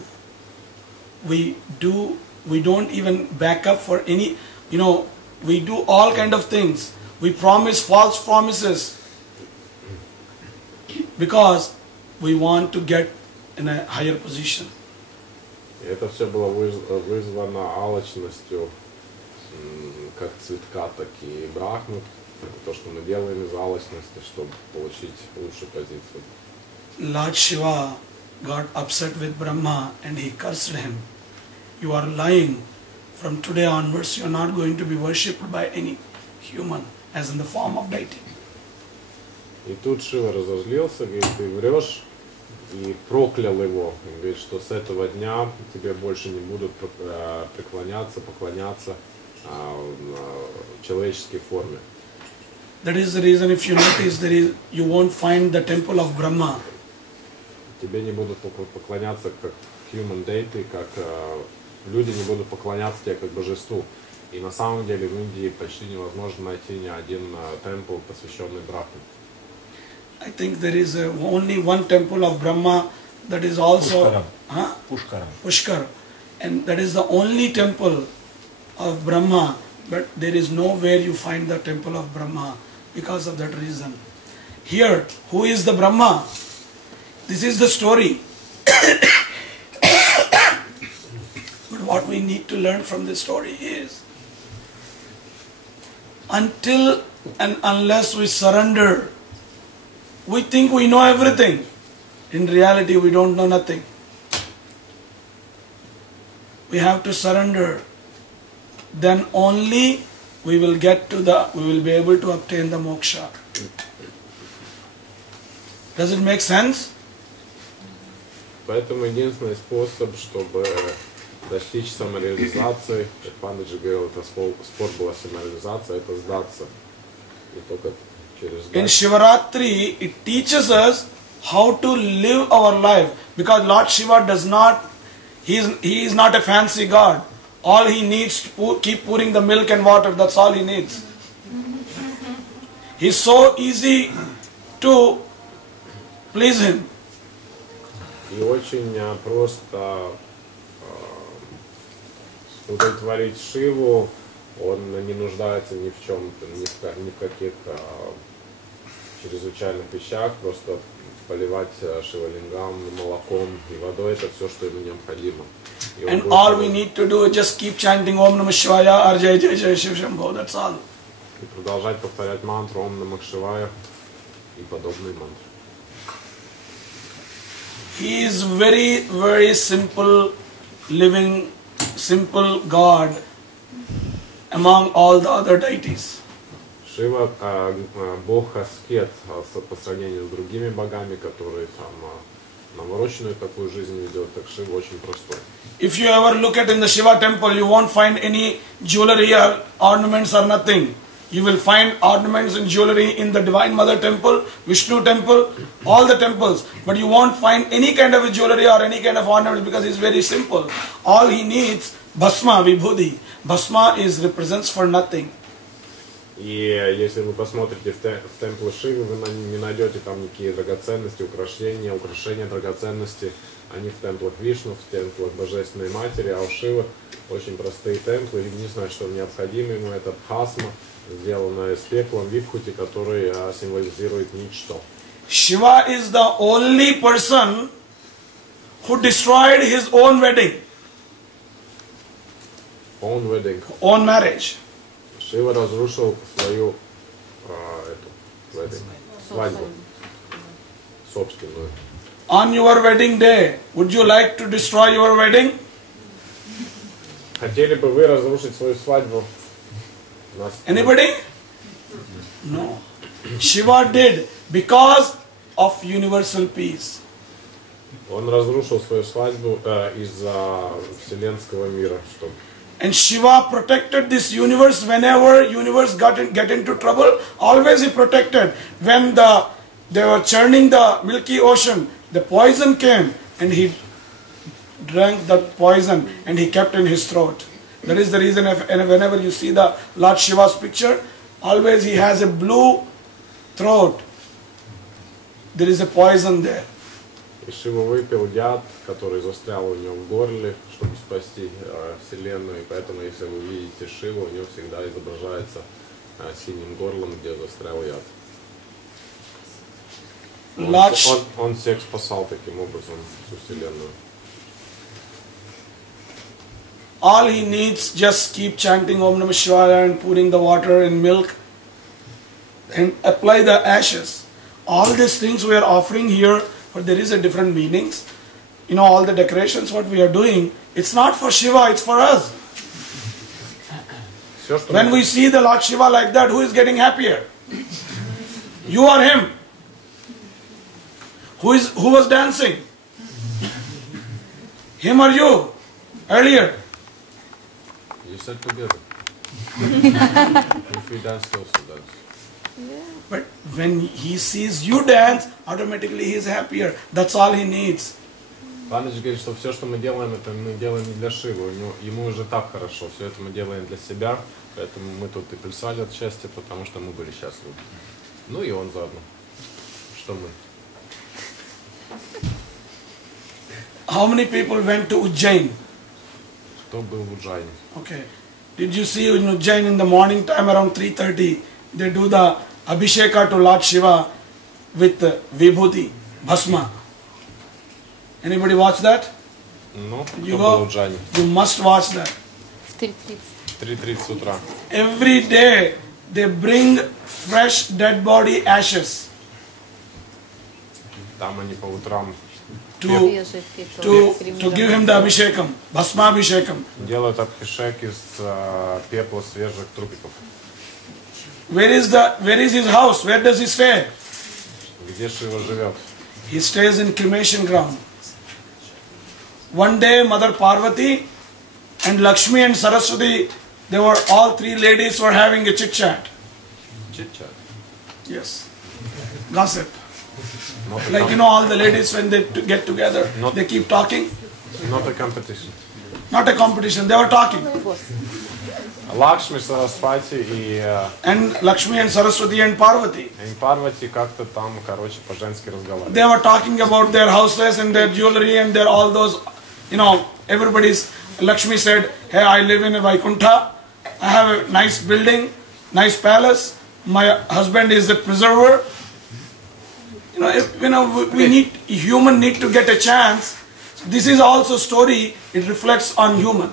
We don't even back up for any, we do all kind of things. We promise false promises because we want to get in a higher position. И это все было вызвано алчностью, как цветка, так и Брахмы. То, что мы делаем из алчности, чтобы получить лучшую позицию. Lord Shiva got upset with Brahma and he cursed him. You are lying. From today onwards, you are not going to be worshipped by any human as in the form of deity. И тут Шива разозлился, говорит, ты врешь, и проклял его. И говорит, что с этого дня тебе больше не будут поклоняться в человеческой форме. That is the reason, if you notice, you won't find the temple of Brahma. Тебе не будут поклоняться как human deity, как люди не будут поклоняться тебе как божеству. И на самом деле в Индии почти невозможно найти ни один темпл, посвященный Брахме. I think there is only one temple of Brahma that is also Pushkar. And that is the only temple of Brahma, but there is nowhere you find the temple of Brahma because of that reason. Here, who is the Brahma? This is the story. But what we need to learn from this story is, until and unless we surrender, we think we know everything. In reality, we don't know nothing. We have to surrender. Then only we will be able to obtain the moksha. Does it make sense? Поэтому единственный способ, чтобы достичь самореализации, как Пандит говорил, это спор была самореализация, это сдаться. И только через In Shivaratri, it teaches us how to live our life. Because Lord Shiva he is not a fancy god. All he needs to keep pouring the milk and water, that's all he needs. He's so easy to please him. И очень просто удовлетворить Шиву, он не нуждается ни в чем-то, ни в каких чрезвычайных вещах, просто поливать Шивалингам молоком и водой, это все, что ему необходимо. And all we need to do is just keep chanting Om Namah Shivaya or Jai Jai Jai Shiv Shambho, that's all. И продолжать повторять мантру Ом Намах Шивая и подобные мантры. He is very, very simple, living, simple God among all the other deities. Шива бог аскет по сравнению с другими богами, которые там навороченную такую жизнь ведет, так Шива очень простой. If you ever look at in the Shiva temple, you won't find any jewelry or ornaments or nothing. You will find ornaments and jewelry in the Divine Mother temple, Vishnu temple, all the temples. But you won't find any kind of a jewelry or any kind of ornament because it's very simple. All he needs, bhasma, vibhudi. Bhasma represents for nothing. И если вы посмотрите в темпле Шивы, вы не найдете там никакие драгоценности, украшения драгоценности. Они в темплах Вишну, в темплах Божественной Матери, а у Шивы очень простые темплы. Единственное, что необходимо ему, это бхасма, сделанная из пепла, вибхути, который символизирует ничто. Shiva is the only person who destroyed his own wedding. Own wedding. Own marriage. Шива разрушил свою свадьбу собственную. On your wedding day, would you like to destroy your wedding? Хотели бы вы разрушить свою свадьбу? Anybody? No. Shiva did because of universal peace. Он разрушил свою свадьбу из-за вселенского мира, чтобы. And Shiva protected this universe whenever universe get into trouble. Always he protected. When they were churning the Milky Ocean, the poison came and he drank that poison and he kept in his throat. That is the reason whenever you see the Lord Shiva's picture, always he has a blue throat. There is a poison there. И Шива выпил яд, который застрял у него в горле, чтобы спасти Вселенную. И поэтому, если вы видите Шиву, у него всегда изображается синим горлом, где застрял яд. Он всех спасал таким образом, всю Вселенную. All he needs, just keep chanting Om Namah Shivaya and pouring the water in milk and apply the ashes. All these things we are offering here, but there is a different meanings. You know, all the decorations, what we are doing, it's not for Shiva, it's for us. When we see the Lord Shiva like that, who is getting happier? You or him? Who was dancing? Him or you? Earlier. You said together. If we dance, also dance. But when he sees you dance, automatically he is happier. That's all he needs. Пандит говорит, что все, что мы делаем, это мы делаем не для Шивы. Ему уже так хорошо. Все это мы делаем для себя. Поэтому мы тут и плясали от счастья, потому что мы были счастливы. Ну и он заодно. Что мы? How many people went to Ujjain? Кто был в Уджайне? Okay. Did you see in Ujjain in the morning time around 3:30, they do the Abhisheka to Lord Shiva with Vibhuti, Bhasma. Anybody watch that? Ну, You кто был в go, Уджайне? you must watch that. 3:30 утра. Every day they bring fresh dead body ashes Там они по утрам to give him the Abhishekam, Bhasma Abhishekam. делают абхишек из пепла свежих трупиков. Where is his house? Where does he stay? Где Шива живет? He stays in cremation ground. One day Mother Parvati and Lakshmi and Saraswati, they were all three ladies were having a chit chat. Chit chat. Yes. Gossip. Like, you know, all the ladies when they get together, they keep talking. Not a competition. Not a competition, they were talking. Лакшми, Сарасвати и And Lakshmi and Saraswati and Parvati, Парвати как-то там, короче, по-женски разговаривали. they were talking about their houses and their jewelry and their all those, you know, everybody's. Lakshmi said, hey, I live in a Vaikuntha, I have a nice building, nice palace, my husband is a preserver. Human need to get a chance. This is also story, it reflects on human.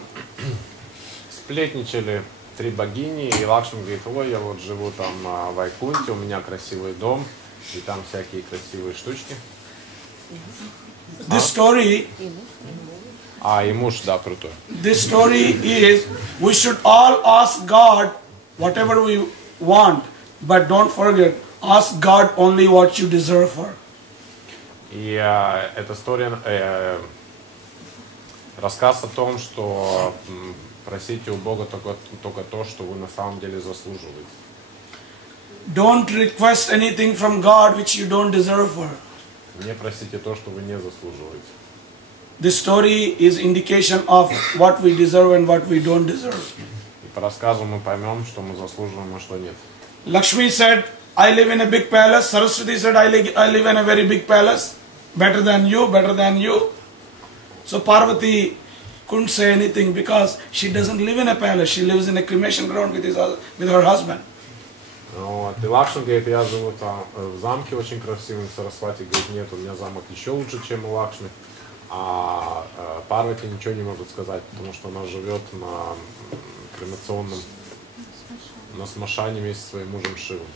Сплетничали три богини, и Лакшми говорит, ой, я вот живу там в Вайкунте, у меня красивый дом, и там всякие красивые штучки. This story, И муж, да, крутой. this story is, we should all ask God whatever we want, but don't forget, ask God only what you deserve for. И эта история, рассказ о том, что просите у Бога только то, что вы на самом деле заслуживаете. Don't request anything from God which you don't deserve for. Не просите то, что вы не заслуживаете. This story is indication of what we deserve and what we don't deserve. И по рассказу мы поймем, что мы заслуживаем, а что нет. Lakshmi said, I live in a big palace. Saraswati said, I live in a very big palace. Better than you, better than you. So Parvati couldn't say anything because she doesn't live in a palace. She lives in a cremation ground with her husband. Вот. И Лакшми говорит, я живу там в замке очень красивом. Сарасвати говорит, нет, у меня замок еще лучше, чем у Лакшми. А Парвати ничего не может сказать, потому что она живет на кремационном, на смашане вместе со своим мужем Шивом.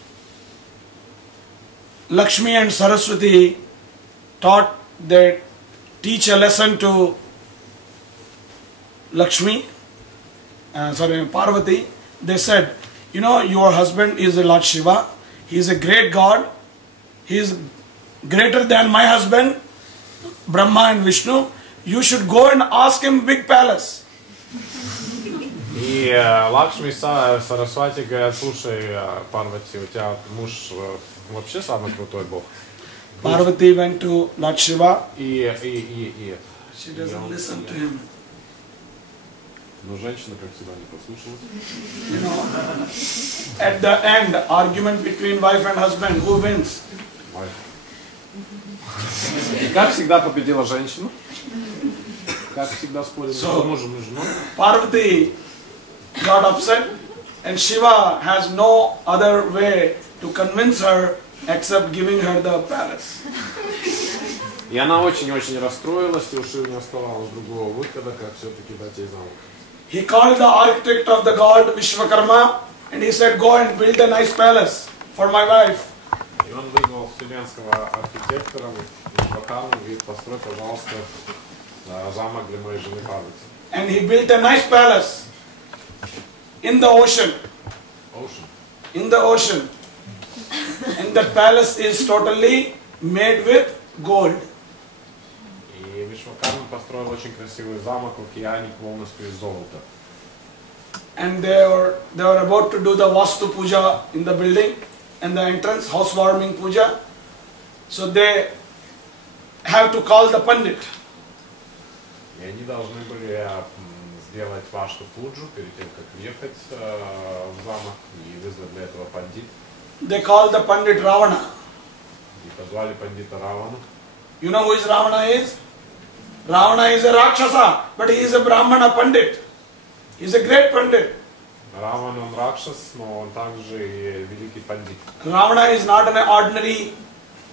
Lakshmi and Saraswati teach a lesson to Parvati. They said, you know, your husband is a Lord Shiva. He is a great God. He is greater than my husband, Brahma and Vishnu. You should go and ask him big palace. И Лакшми Сарасвати говорят, слушай, Парвати, у тебя муж вообще самый крутой бог. Parvati went to Lord Shiva. She doesn't listen to him. Но женщина, как всегда, не послушалась. You know, at the end, argument between wife and husband, who wins? И как всегда победила женщина. Как всегда спорили между мужем и женой. Parvati got upset and Shiva has no other way to convince her except giving her the palace. И она очень-очень расстроилась, и у Шивы не оставалось другого выхода, как все-таки дать ей замок. He called the architect of the god Vishwakarma and he said, go and build a nice palace for my wife. И он вызвал вселенского архитектора Вишвакарму и говорит, построй, пожалуйста, замок для моей жены Парвати. And he built a nice palace in the ocean. In the ocean. And the palace is totally made with gold. И Вишвакарма построил очень красивый замок в океане полностью из золота. And they were about to do the Vastu Puja in the building and the entrance, housewarming puja. So they have to call the Pandit. И они должны были сделать Вашту Пуджу перед тем, как въехать в замок и вызвать для этого пандит. They called the Pandit Ravana. И позвали пандита Равану. You know who is Ravana is? Ravana is a Rakshasa, but he is a Brahmana Pandit. He is a great Pandit. Раван он Ракшас, но он также и великий пандит. Ravana is not an ordinary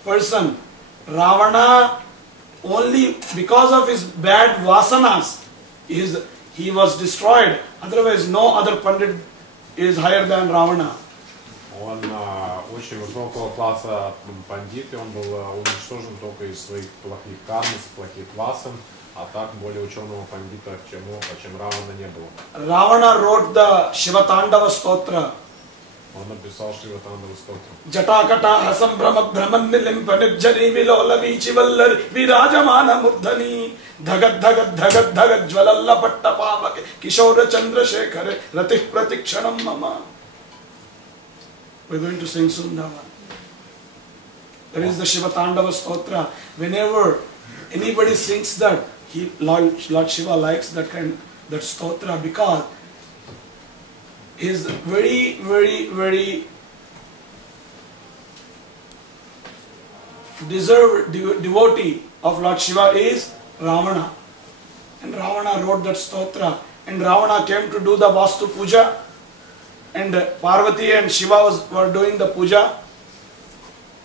person. Ravana, only because of his bad vasanas, he was destroyed. Otherwise, no other Pandit is higher than Ravana. Он очень высокого класса пандит, и он был уничтожен только из своих плохих карм, из плохих васан, а так более ученого пандита, чем Равана не было. Ravana wrote the Shivatandava Stotra. Он написал Шиватандава Стотра. Jatakata hasam brahman nilim panijjani vilola vichivallar virajamana murdhani dhagat dhagat dhagat dhagat jwalalla patta pavake kishora chandra shekhare ratih pratikshanam mama. We're going to sing soon now. There is the Shivatandava Stotra. Whenever anybody sings that, Lord Shiva likes that stotra because his very, very, very deserved devotee of Lord Shiva is Ravana. And Ravana wrote that stotra. And Ravana came to do the Vastu Puja. And Parvati and Shiva were doing the puja.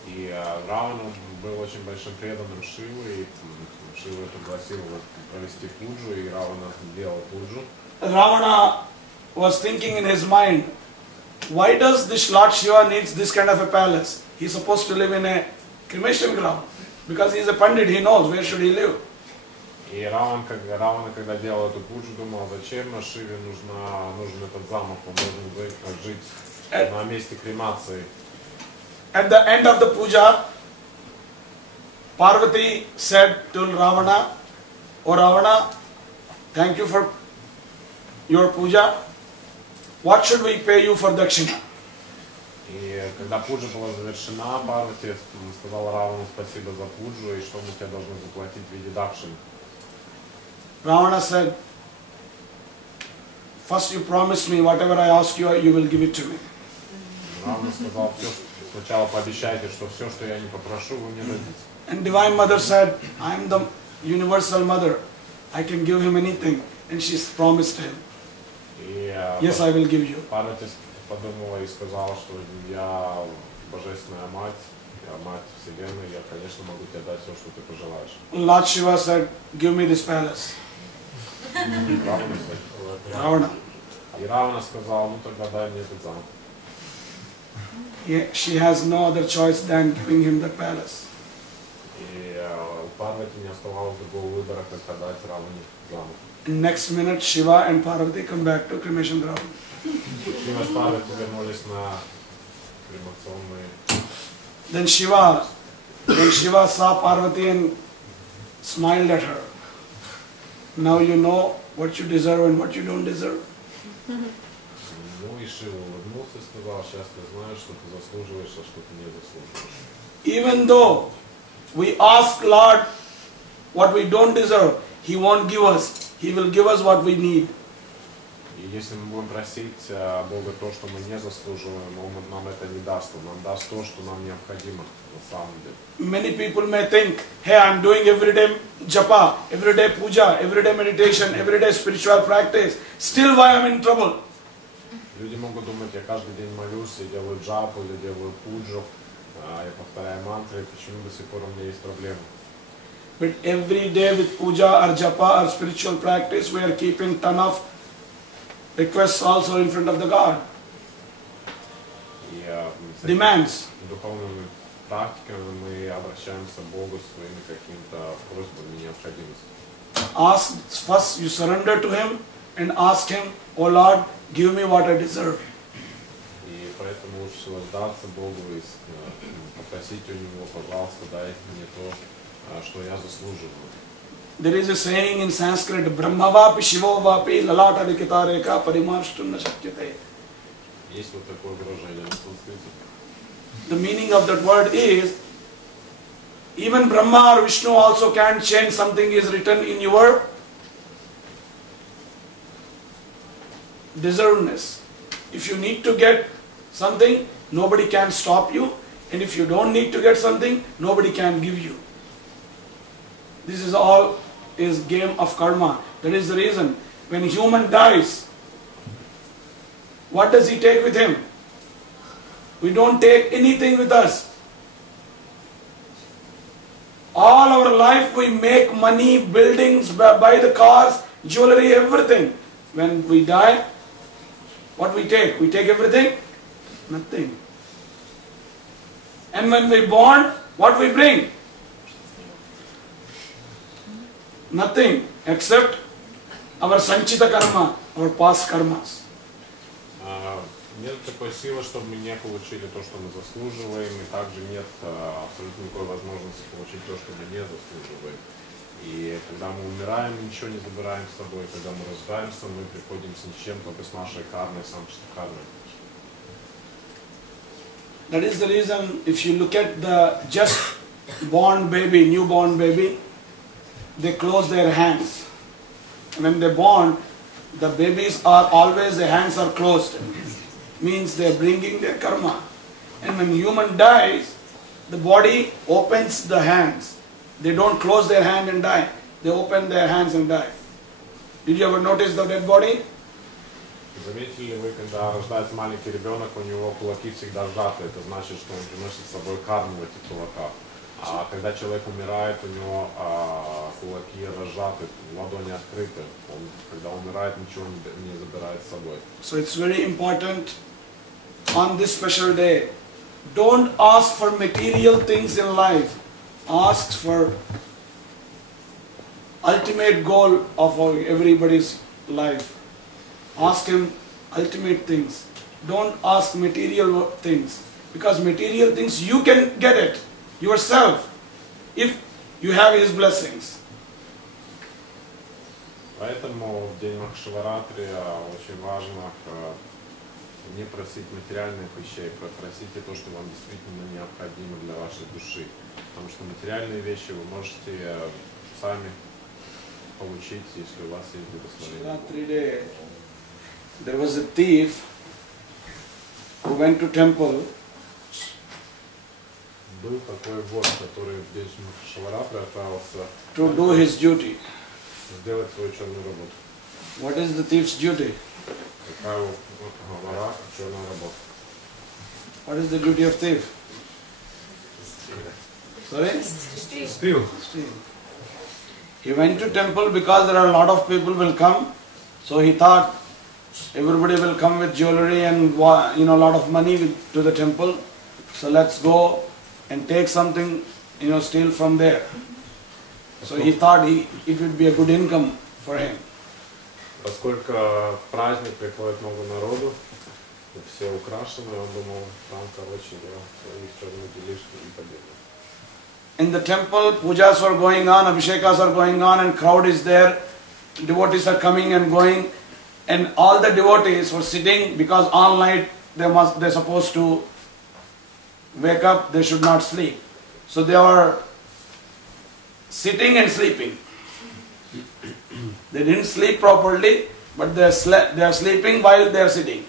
И Раван был очень большим преданным Шивы, и Шива пригласил его провести пуджу, и Равана делал пуджу. Ravana was thinking in his mind, why does this Lord Shiva needs this kind of a palace? He's supposed to live in a cremation ground. Because he is a Pandit, he knows where should he live. И Равана, когда делал эту пуджу, думал, зачем Шиве нужен этот замок, он должен жить на месте кремации. At the end of the puja, Parvati said to Ravana, "O Ravana, thank you for your puja. What should we pay you for dakshina?" И когда пуджа была завершена, Парвати сказал Равану спасибо за пуджу и что мы тебе должны заплатить в виде дакшины. Ravana said, "First you promise me whatever I ask you, you will give it to me." Равана сказал, сначала пообещайте, что все, что я не попрошу, вы мне дадите. And Divine Mother said, "I am the universal mother. I can give him anything." And she promised him, "Yes, I will give you." Парвати подумала и сказала, что я божественная мать, я мать Вселенной, я, конечно, могу тебе дать все, что ты пожелаешь. Lord Shiva said, "Give me this palace." Ravana. И Равана сказал, ну тогда дай мне этот замок. She has no other choice than giving him the palace. И у Парвати не оставалось другого выбора, как отдать Раване замок. In next minute, Shiva and Parvati come back to cremation ground. Шива с Парвати вернулись на кремационные. Then Shiva saw Parvati and smiled at her. Now you know what you deserve and what you don't deserve. Ну и Шива улыбнулся и сказал, сейчас я знаю, что ты заслуживаешь, а что ты не заслуживаешь. Even though we ask Lord what we don't deserve, He won't give us. He will give us what we need. И если мы будем просить Бога то, что мы не заслуживаем, Он нам это не даст. Он нам даст то, что нам необходимо на самом деле. Many people may think, "Hey, I'm doing everyday japa, everyday puja, everyday meditation, everyday spiritual practice. Still, why I'm in trouble?" Люди могут думать, я каждый день молюсь, я делаю джапу, я делаю пуджу, я повторяю мантры, почему до сих пор у меня есть проблемы? But every day with puja or japa or spiritual practice, we are keeping ton of requests also in front of the God. Demands. Духовными практиками мы обращаемся к Богу своими какими-то просьбами, необходимостями. Ask first, you surrender to Him and ask Him, "Oh Lord, give me what I deserve." И поэтому лучше всего сдаться Богу и попросить у Него, пожалуйста, дай мне то, что я заслуживаю. There is a saying in Sanskrit, "Brahmavapi Shivavapi lalata vikitareka parimarshtum na shakyate." Есть вот такое выражение на санскрите. The meaning of that word is, even Brahma or Vishnu also can't change something is written in your deservedness. If you need to get something, nobody can stop you. And if you don't need to get something, nobody can give you. This is all is game of karma. That is the reason when human dies, what does he take with him? We don't take anything with us. All our life we make money, buildings, buy the cars, jewelry, everything. When we die, what we take? We take everything? Nothing. And when we born, what we bring? Nothing except our sanchita karma, our past karmas. Нет такой силы, чтобы мы не получили то, что мы заслуживаем, и также нет абсолютно никакой возможности получить то, что мы не заслуживаем. И когда мы умираем, мы ничего не забираем с собой. Когда мы рождаемся, мы приходим с ничем, только с нашей кармой, санчита кармой. That is the reason, if you look at the just born baby, newborn baby, they close their hands. When they're born, the babies are always, their hands are closed. Means they're bringing their karma. And when human dies, the body opens the hands. They don't close their hand and die. They open their hands and die. Did you ever notice the dead body? Заметили ли вы, когда рождается маленький ребенок, у него кулаки всегда сжаты, это значит, что он приносит с собой карму в этих кулаках. А когда человек умирает, у него кулаки разжаты, ладони открыты. Он, когда умирает, ничего не забирает с собой. So it's very important on this special day. Don't ask for material things in life. asks for ultimate goal of everybody's life. Ask him ultimate things. Don't ask material things, because material things you can get it yourself if you have his blessings. Поэтому в день Махашаваратри очень важно не просить материальных вещей, просите то, что вам действительно необходимо для вашей души. Потому что материальные вещи вы можете сами получить, если у вас есть благословение. There was a thief who went to temple. Был такой вор, который в день Машаваратри отправился To do his duty. сделать свою черную работу. What is the thief's duty? Какая у вора черная работа? What is the duty of thief? Sorry? Steal. He went to temple because there are a lot of people will come. So he thought everybody will come with jewelry and a lot of money to the temple. So let's go and take something, steal from there. So he thought it would be a good income for him. Поскольку в праздник приходит много народу, все украшены, он думал, там, я свои черные делишки и побегу. In the temple, pujas are going on, abhishekas are going on, and crowd is there. Devotees are coming and going, and all the devotees were sitting because all night they're supposed to wake up. They should not sleep, so they are sitting and sleeping. They didn't sleep properly, but they are sleeping while they are sitting.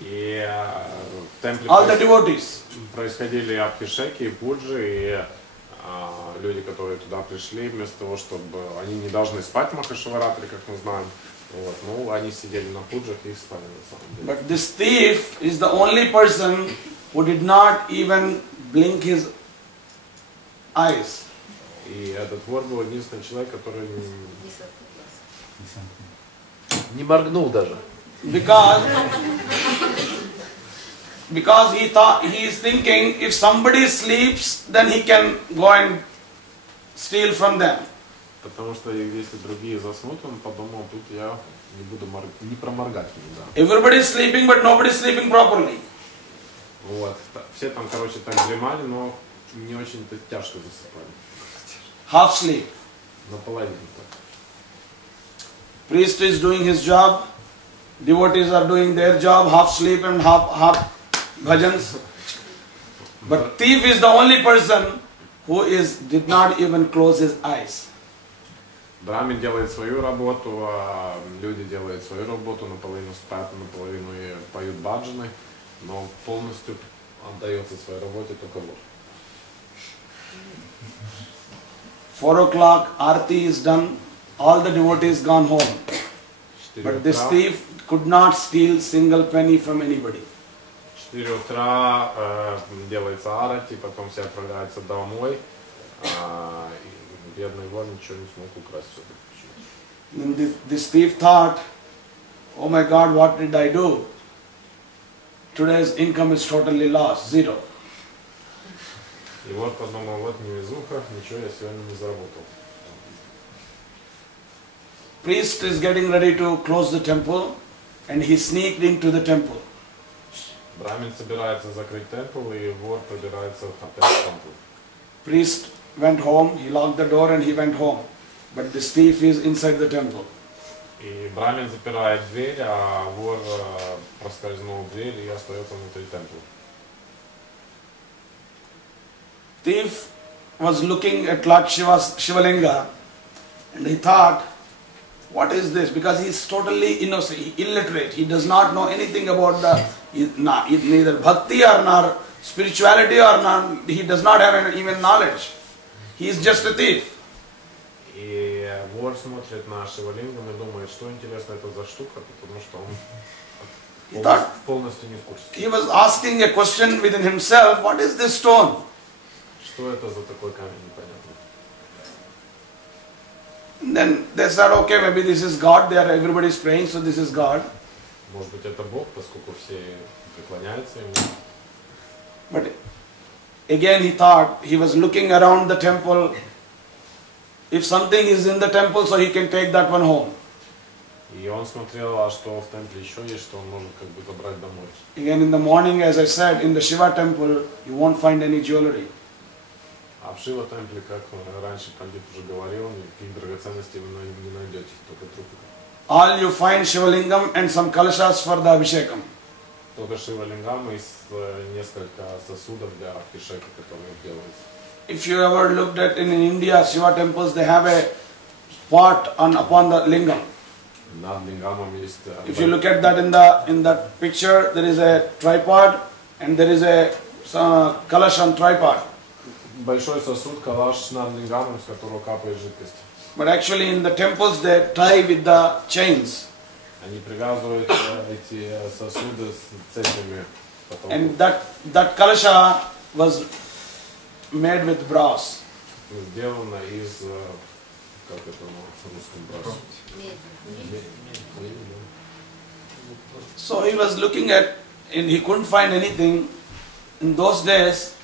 И в темпле All the devotees. происходили абхишеки и пуджи, и люди, которые туда пришли, вместо того, чтобы они не должны спать в Махашиваратри, как мы знаем, они сидели на пуджах и спали на самом деле. But this thief is the only person who did not even blink his eyes. И этот вор был единственный человек, который не моргнул даже. Because he is thinking, if somebody sleeps, then he can go and steal from them. Потому что если другие заснут, он подумал, тут я не буду не проморгать. Everybody is sleeping, but nobody is sleeping properly. Вот. Все там, так дремали, но не очень тяжко засыпали. Half sleep. Наполовину так. Priest is doing his job, devotees are doing their job, half sleep and half bhajans. But thief is the only person who did not even close his eyes. Брамин делает свою работу, а люди делают свою работу, наполовину спят, наполовину поют баджаны, но полностью отдается своей работе только вор. 4 o'clock, Aarti is done, all the devotees gone home. But this thief could not steal single penny from anybody. 4 утра делается арати, потом все отправляются домой, и бедный вор ничего не смог украсть. Then this thief thought, oh my God, what did I do? Today's income is totally lost, zero. И вот подумал, вот невезуха, ничего я сегодня не заработал. Priest is getting ready to close the temple, and he sneaked into the temple. Брамин собирается закрыть темпл, и вор пробирается опять в темпл. Priest went home, he locked the door and he went home. But this thief is inside the temple. И Брамин запирает дверь, а вор проскользнул в дверь и остается внутри темпла. Thief was looking at Lord Shivalinga, and he thought, what is this? Because he is totally innocent, illiterate. He does not know anything about neither bhakti or nor spirituality or nor, he does not have even knowledge. He is just a thief. И вор смотрит на Шивалингам и думает, что интересно это за штука, потому что он полностью не в курсе. He was asking a question within himself, what is this stone? Что это за такой камень непонятный? Then they said, okay, maybe this is God. Everybody is praying, so this is God. Может быть это Бог, поскольку все преклоняются ему. But again he thought, he was looking around the temple. If something is in the temple, so he can take that one home. И он смотрел, а что в темпле еще есть, что он может как бы забрать домой. Again in the morning, as I said, in the Shiva temple, you won't find any jewelry. А в Шива темпле, как раньше Пандит уже говорил, никаких драгоценностей вы не найдете, только трупы. All you find Shivalingam and some kalashas for the Abhishekam. Только Шивалингам и несколько сосудов для абхишека, которые делаются. If you ever looked at in India, Shiva temples, they have a pot upon the lingam. Над лингамом есть. If you look at that in that picture, there is a tripod and there is a kalash on tripod. Большой сосуд, калаш над лингамом, с которого капает жидкость. But actually in the temples they tie with the chains. Они привязывают эти сосуды с цепями. And that kalasha was made with brass. Сделано из, как это на русском, брас? So he was looking at, and he couldn't find anything. In those days,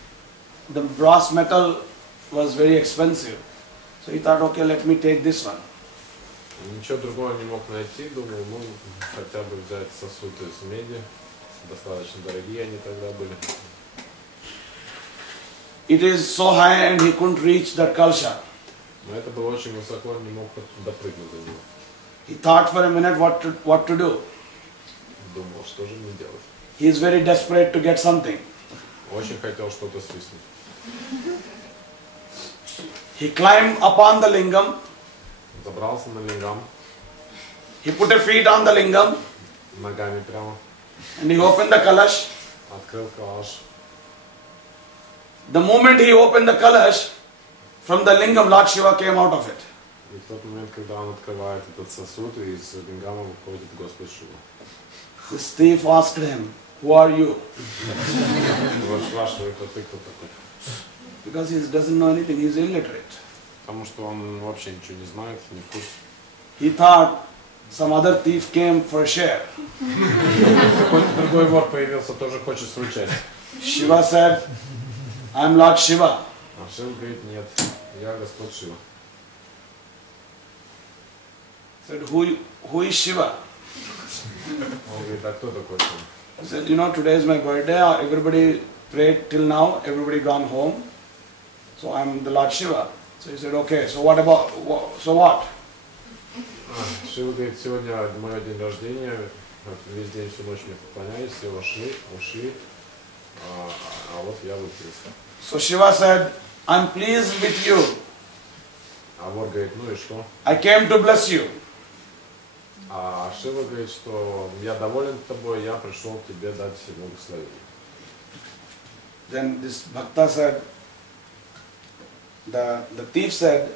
the brass metal was very expensive. So he thought, okay, let me take this one. Ничего другого не мог найти, думал, ну, хотя бы взять сосуд из меди. Достаточно дорогие они тогда были. It is so high and he couldn't reach that kalsha. Но это было очень высоко, он не мог допрыгнуть до него. He thought for a minute what to do. Думал, что же мне делать. He is very desperate to get something. Очень хотел что-то свистнуть. He climbed upon the lingam. Забрался на лингам. He put a feet on the lingam. Ногами прямо. And he opened the kalash. Открыл калаш. The moment he opened the kalash, from the lingam, Lord Shiva came out of it. И в тот момент, когда он открывает этот сосуд, из лингама выходит Господь Шива. This thief asked him, "Who are you?" Вот спрашивает, а ты кто такой? Because he doesn't know anything, he is illiterate. Потому что он вообще ничего не знает, не в курсе. He thought some other thief came for a share. Какой-то другой вор появился, тоже хочет свою часть. Shiva said, "I am Lord Shiva." А Шива говорит, нет, я Господь Шива. Said, who is Shiva? Он говорит, а кто такой Шива? He said, you know, today is my birthday. Everybody prayed till now. Everybody gone home. So I am the Lord Shiva. So he said, okay. So what about? So what? Шива говорит, сегодня мой день рождения. Весь день, всю ночь мне поклонялись, все ушли. А вот я выпился. So Shiva said, I'm pleased with you. А вор говорит, ну и что? I came to bless you. А Шива говорит, что я доволен тобой, я пришел тебе дать благословение. Then this bhakta said, the thief said,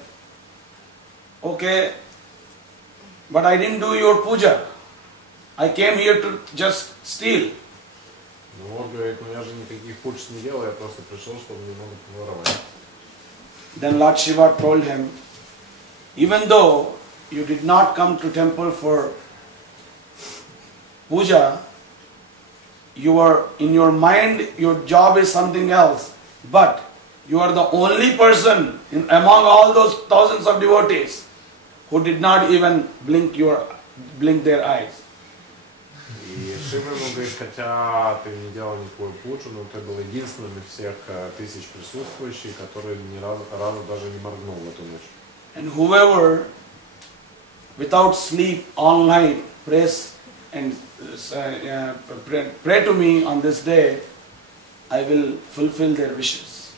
okay, but I didn't do your puja. I came here to just steal. Ну он говорит, ну я же никаких пудж не делал, я просто пришел, чтобы немного поворовать. Then Lord Shiva told him, even though you did not come to temple for puja, you are in your mind, your job is something else, but you are the only person among all those thousands of devotees who did not even blink their eyes. И Шива ему говорит, хотя ты не делал никакую пуджу, но ты был единственным из всех тысяч присутствующих, который ни разу даже не моргнул в эту ночь. And whoever, without sleep, all night, prays and pray to me on this day, I will fulfill their wishes.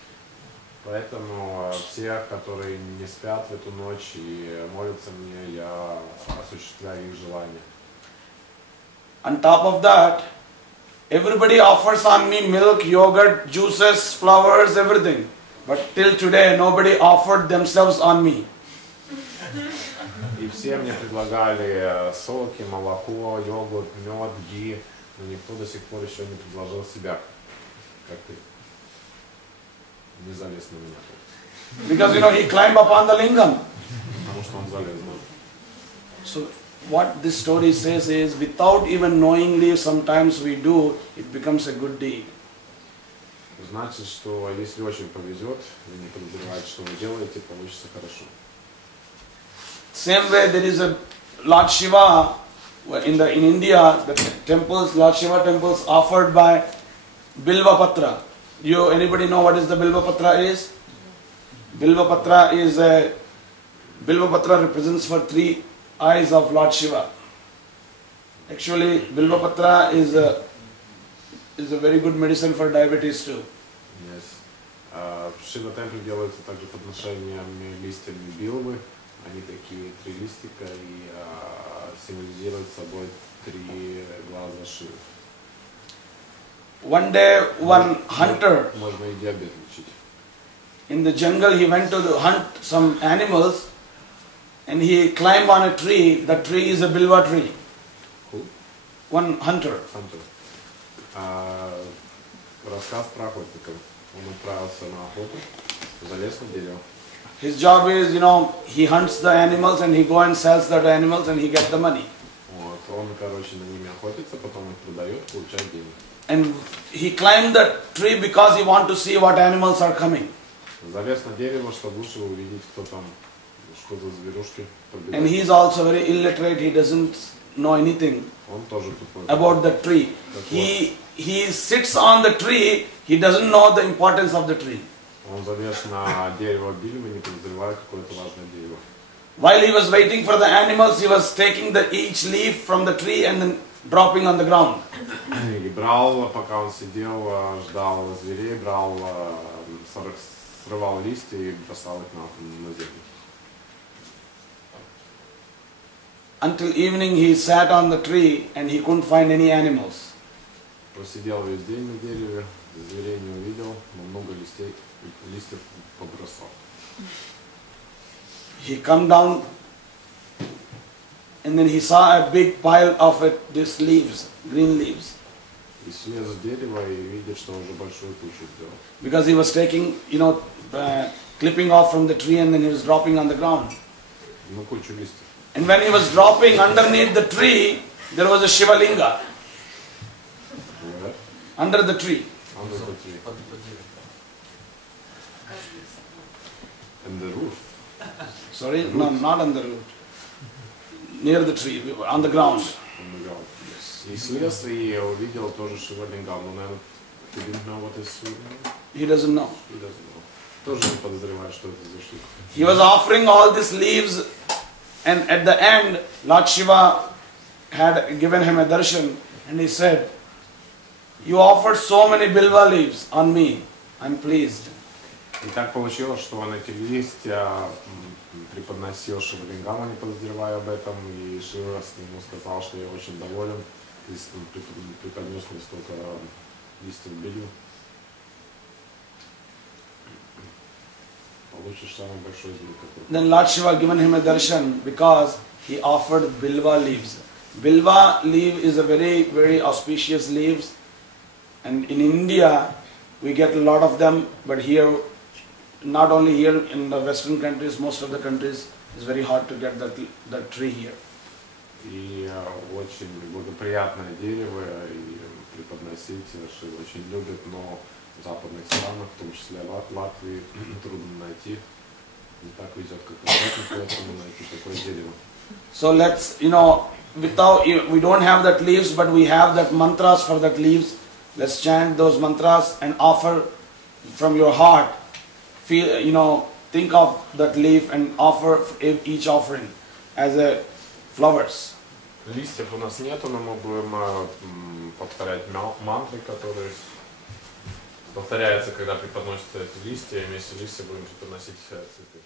Поэтому все, которые не спят в эту ночь и молятся мне, я осуществляю их желания. On top of that, everybody offers on me milk, yogurt, juices, flowers, everything. But till today, nobody offered themselves on me. И все мне предлагали соки, молоко, йогурт, мед, ги, но никто до сих пор еще не предложил себя, как ты. Не залез на меня. Because he climbed up on the lingam. Потому что он залез на меня. So what this story says is, without even knowingly, sometimes we do, it becomes a good deed. значит, что если очень повезет, вы не подозреваете, что вы делаете, получится хорошо. Same way there is a Lord Shiva in India, the temples, Lord Shiva temples offered by Bilva Patra. Anybody know what is the Bilva Patra is? Bilva Patra represents for 3 eyes of Lord Shiva. Actually, Bilva Patra is a very good medicine for diabetes too. Yes. В Шива-темпле делаются также подношениями листьями билвы. Они такие 3 листика и символизируют собой 3 глаза Шивы. One day, one hunter Можно и диабет лечить. in the jungle, he went to hunt some animals and he climbed on a tree. The tree is a bilva tree. Who? One hunter. Hunter. Рассказ про охотников. Он отправился на охоту, залез на дерево. His job is, he hunts the animals and he go and sells the animals and he gets the money. Вот. Он, короче, на ними охотится, потом их продает, получает деньги. And he climbed the tree because he want to see what animals are coming. Залез на дерево, чтобы лучше увидеть, кто там, что за зверушки пробегают. And he is also very illiterate. He doesn't know anything Он тоже тупой. about the tree. He sits on the tree. He doesn't know the importance of the tree. Он залез на дерево бильвы, не подозревая какое-то важное дерево. While he was waiting for the animals, he was taking each leaf from the tree and then dropping on the ground. И брал, пока он сидел, ждал зверей, срывал листья и бросал их на землю. Until evening he sat on the tree and he couldn't find any animals. Просидел весь день на дереве, зверей не увидел, но много листьев побросал. He come down and then he saw a big pile of these leaves, green leaves. И слез с дерева и видит, что уже большую кучу сделал. Because he was taking, clipping off from the tree and then he was dropping on the ground. Ну, кучу листьев. And when he was dropping underneath the tree, there was a Shiva linga Where? under the tree. Under the tree. And the roof. Sorry, no, not on the root. Near the tree, on the ground. On the ground. И слез и увидел тоже шивалингам. Но, наверное, he didn't know what is shivалингам? He doesn't know. He doesn't know. Тоже не подозревает, что это за штука. He was offering all these leaves, and at the end, Lord Shiva had given him a darshan, and he said, "You offered so many bilva leaves on me. I'm pleased." И так получилось, что он эти листья преподносил Шивалингаму, не подозревая об этом, и Шива ему сказал, что я очень доволен, если он преподнес мне столько листьев билью. Получишь самый большой зверь, который... Then Lord Shiva given him a darshan because he offered bilva leaves. Bilva leaf is a very, very auspicious leaves, and in India we get a lot of them, but here, not only here in the Western countries, most of the countries, it's very hard to get that tree here. И очень благоприятное дерево, и преподносить Шива очень любят, но в западных странах, в том числе в Латвии, трудно найти. Не так везет, как охотнику, этому найти такое дерево. So let's, we don't have that leaves, but we have that mantras for that leaves. Let's chant those mantras and offer from your heart. Feel, think of that leaf and offer each offering as a flowers. Листьев у нас нету, но мы будем повторять мантры, которые повторяются, когда преподносятся эти листья, и вместе листья будем преподносить цветы.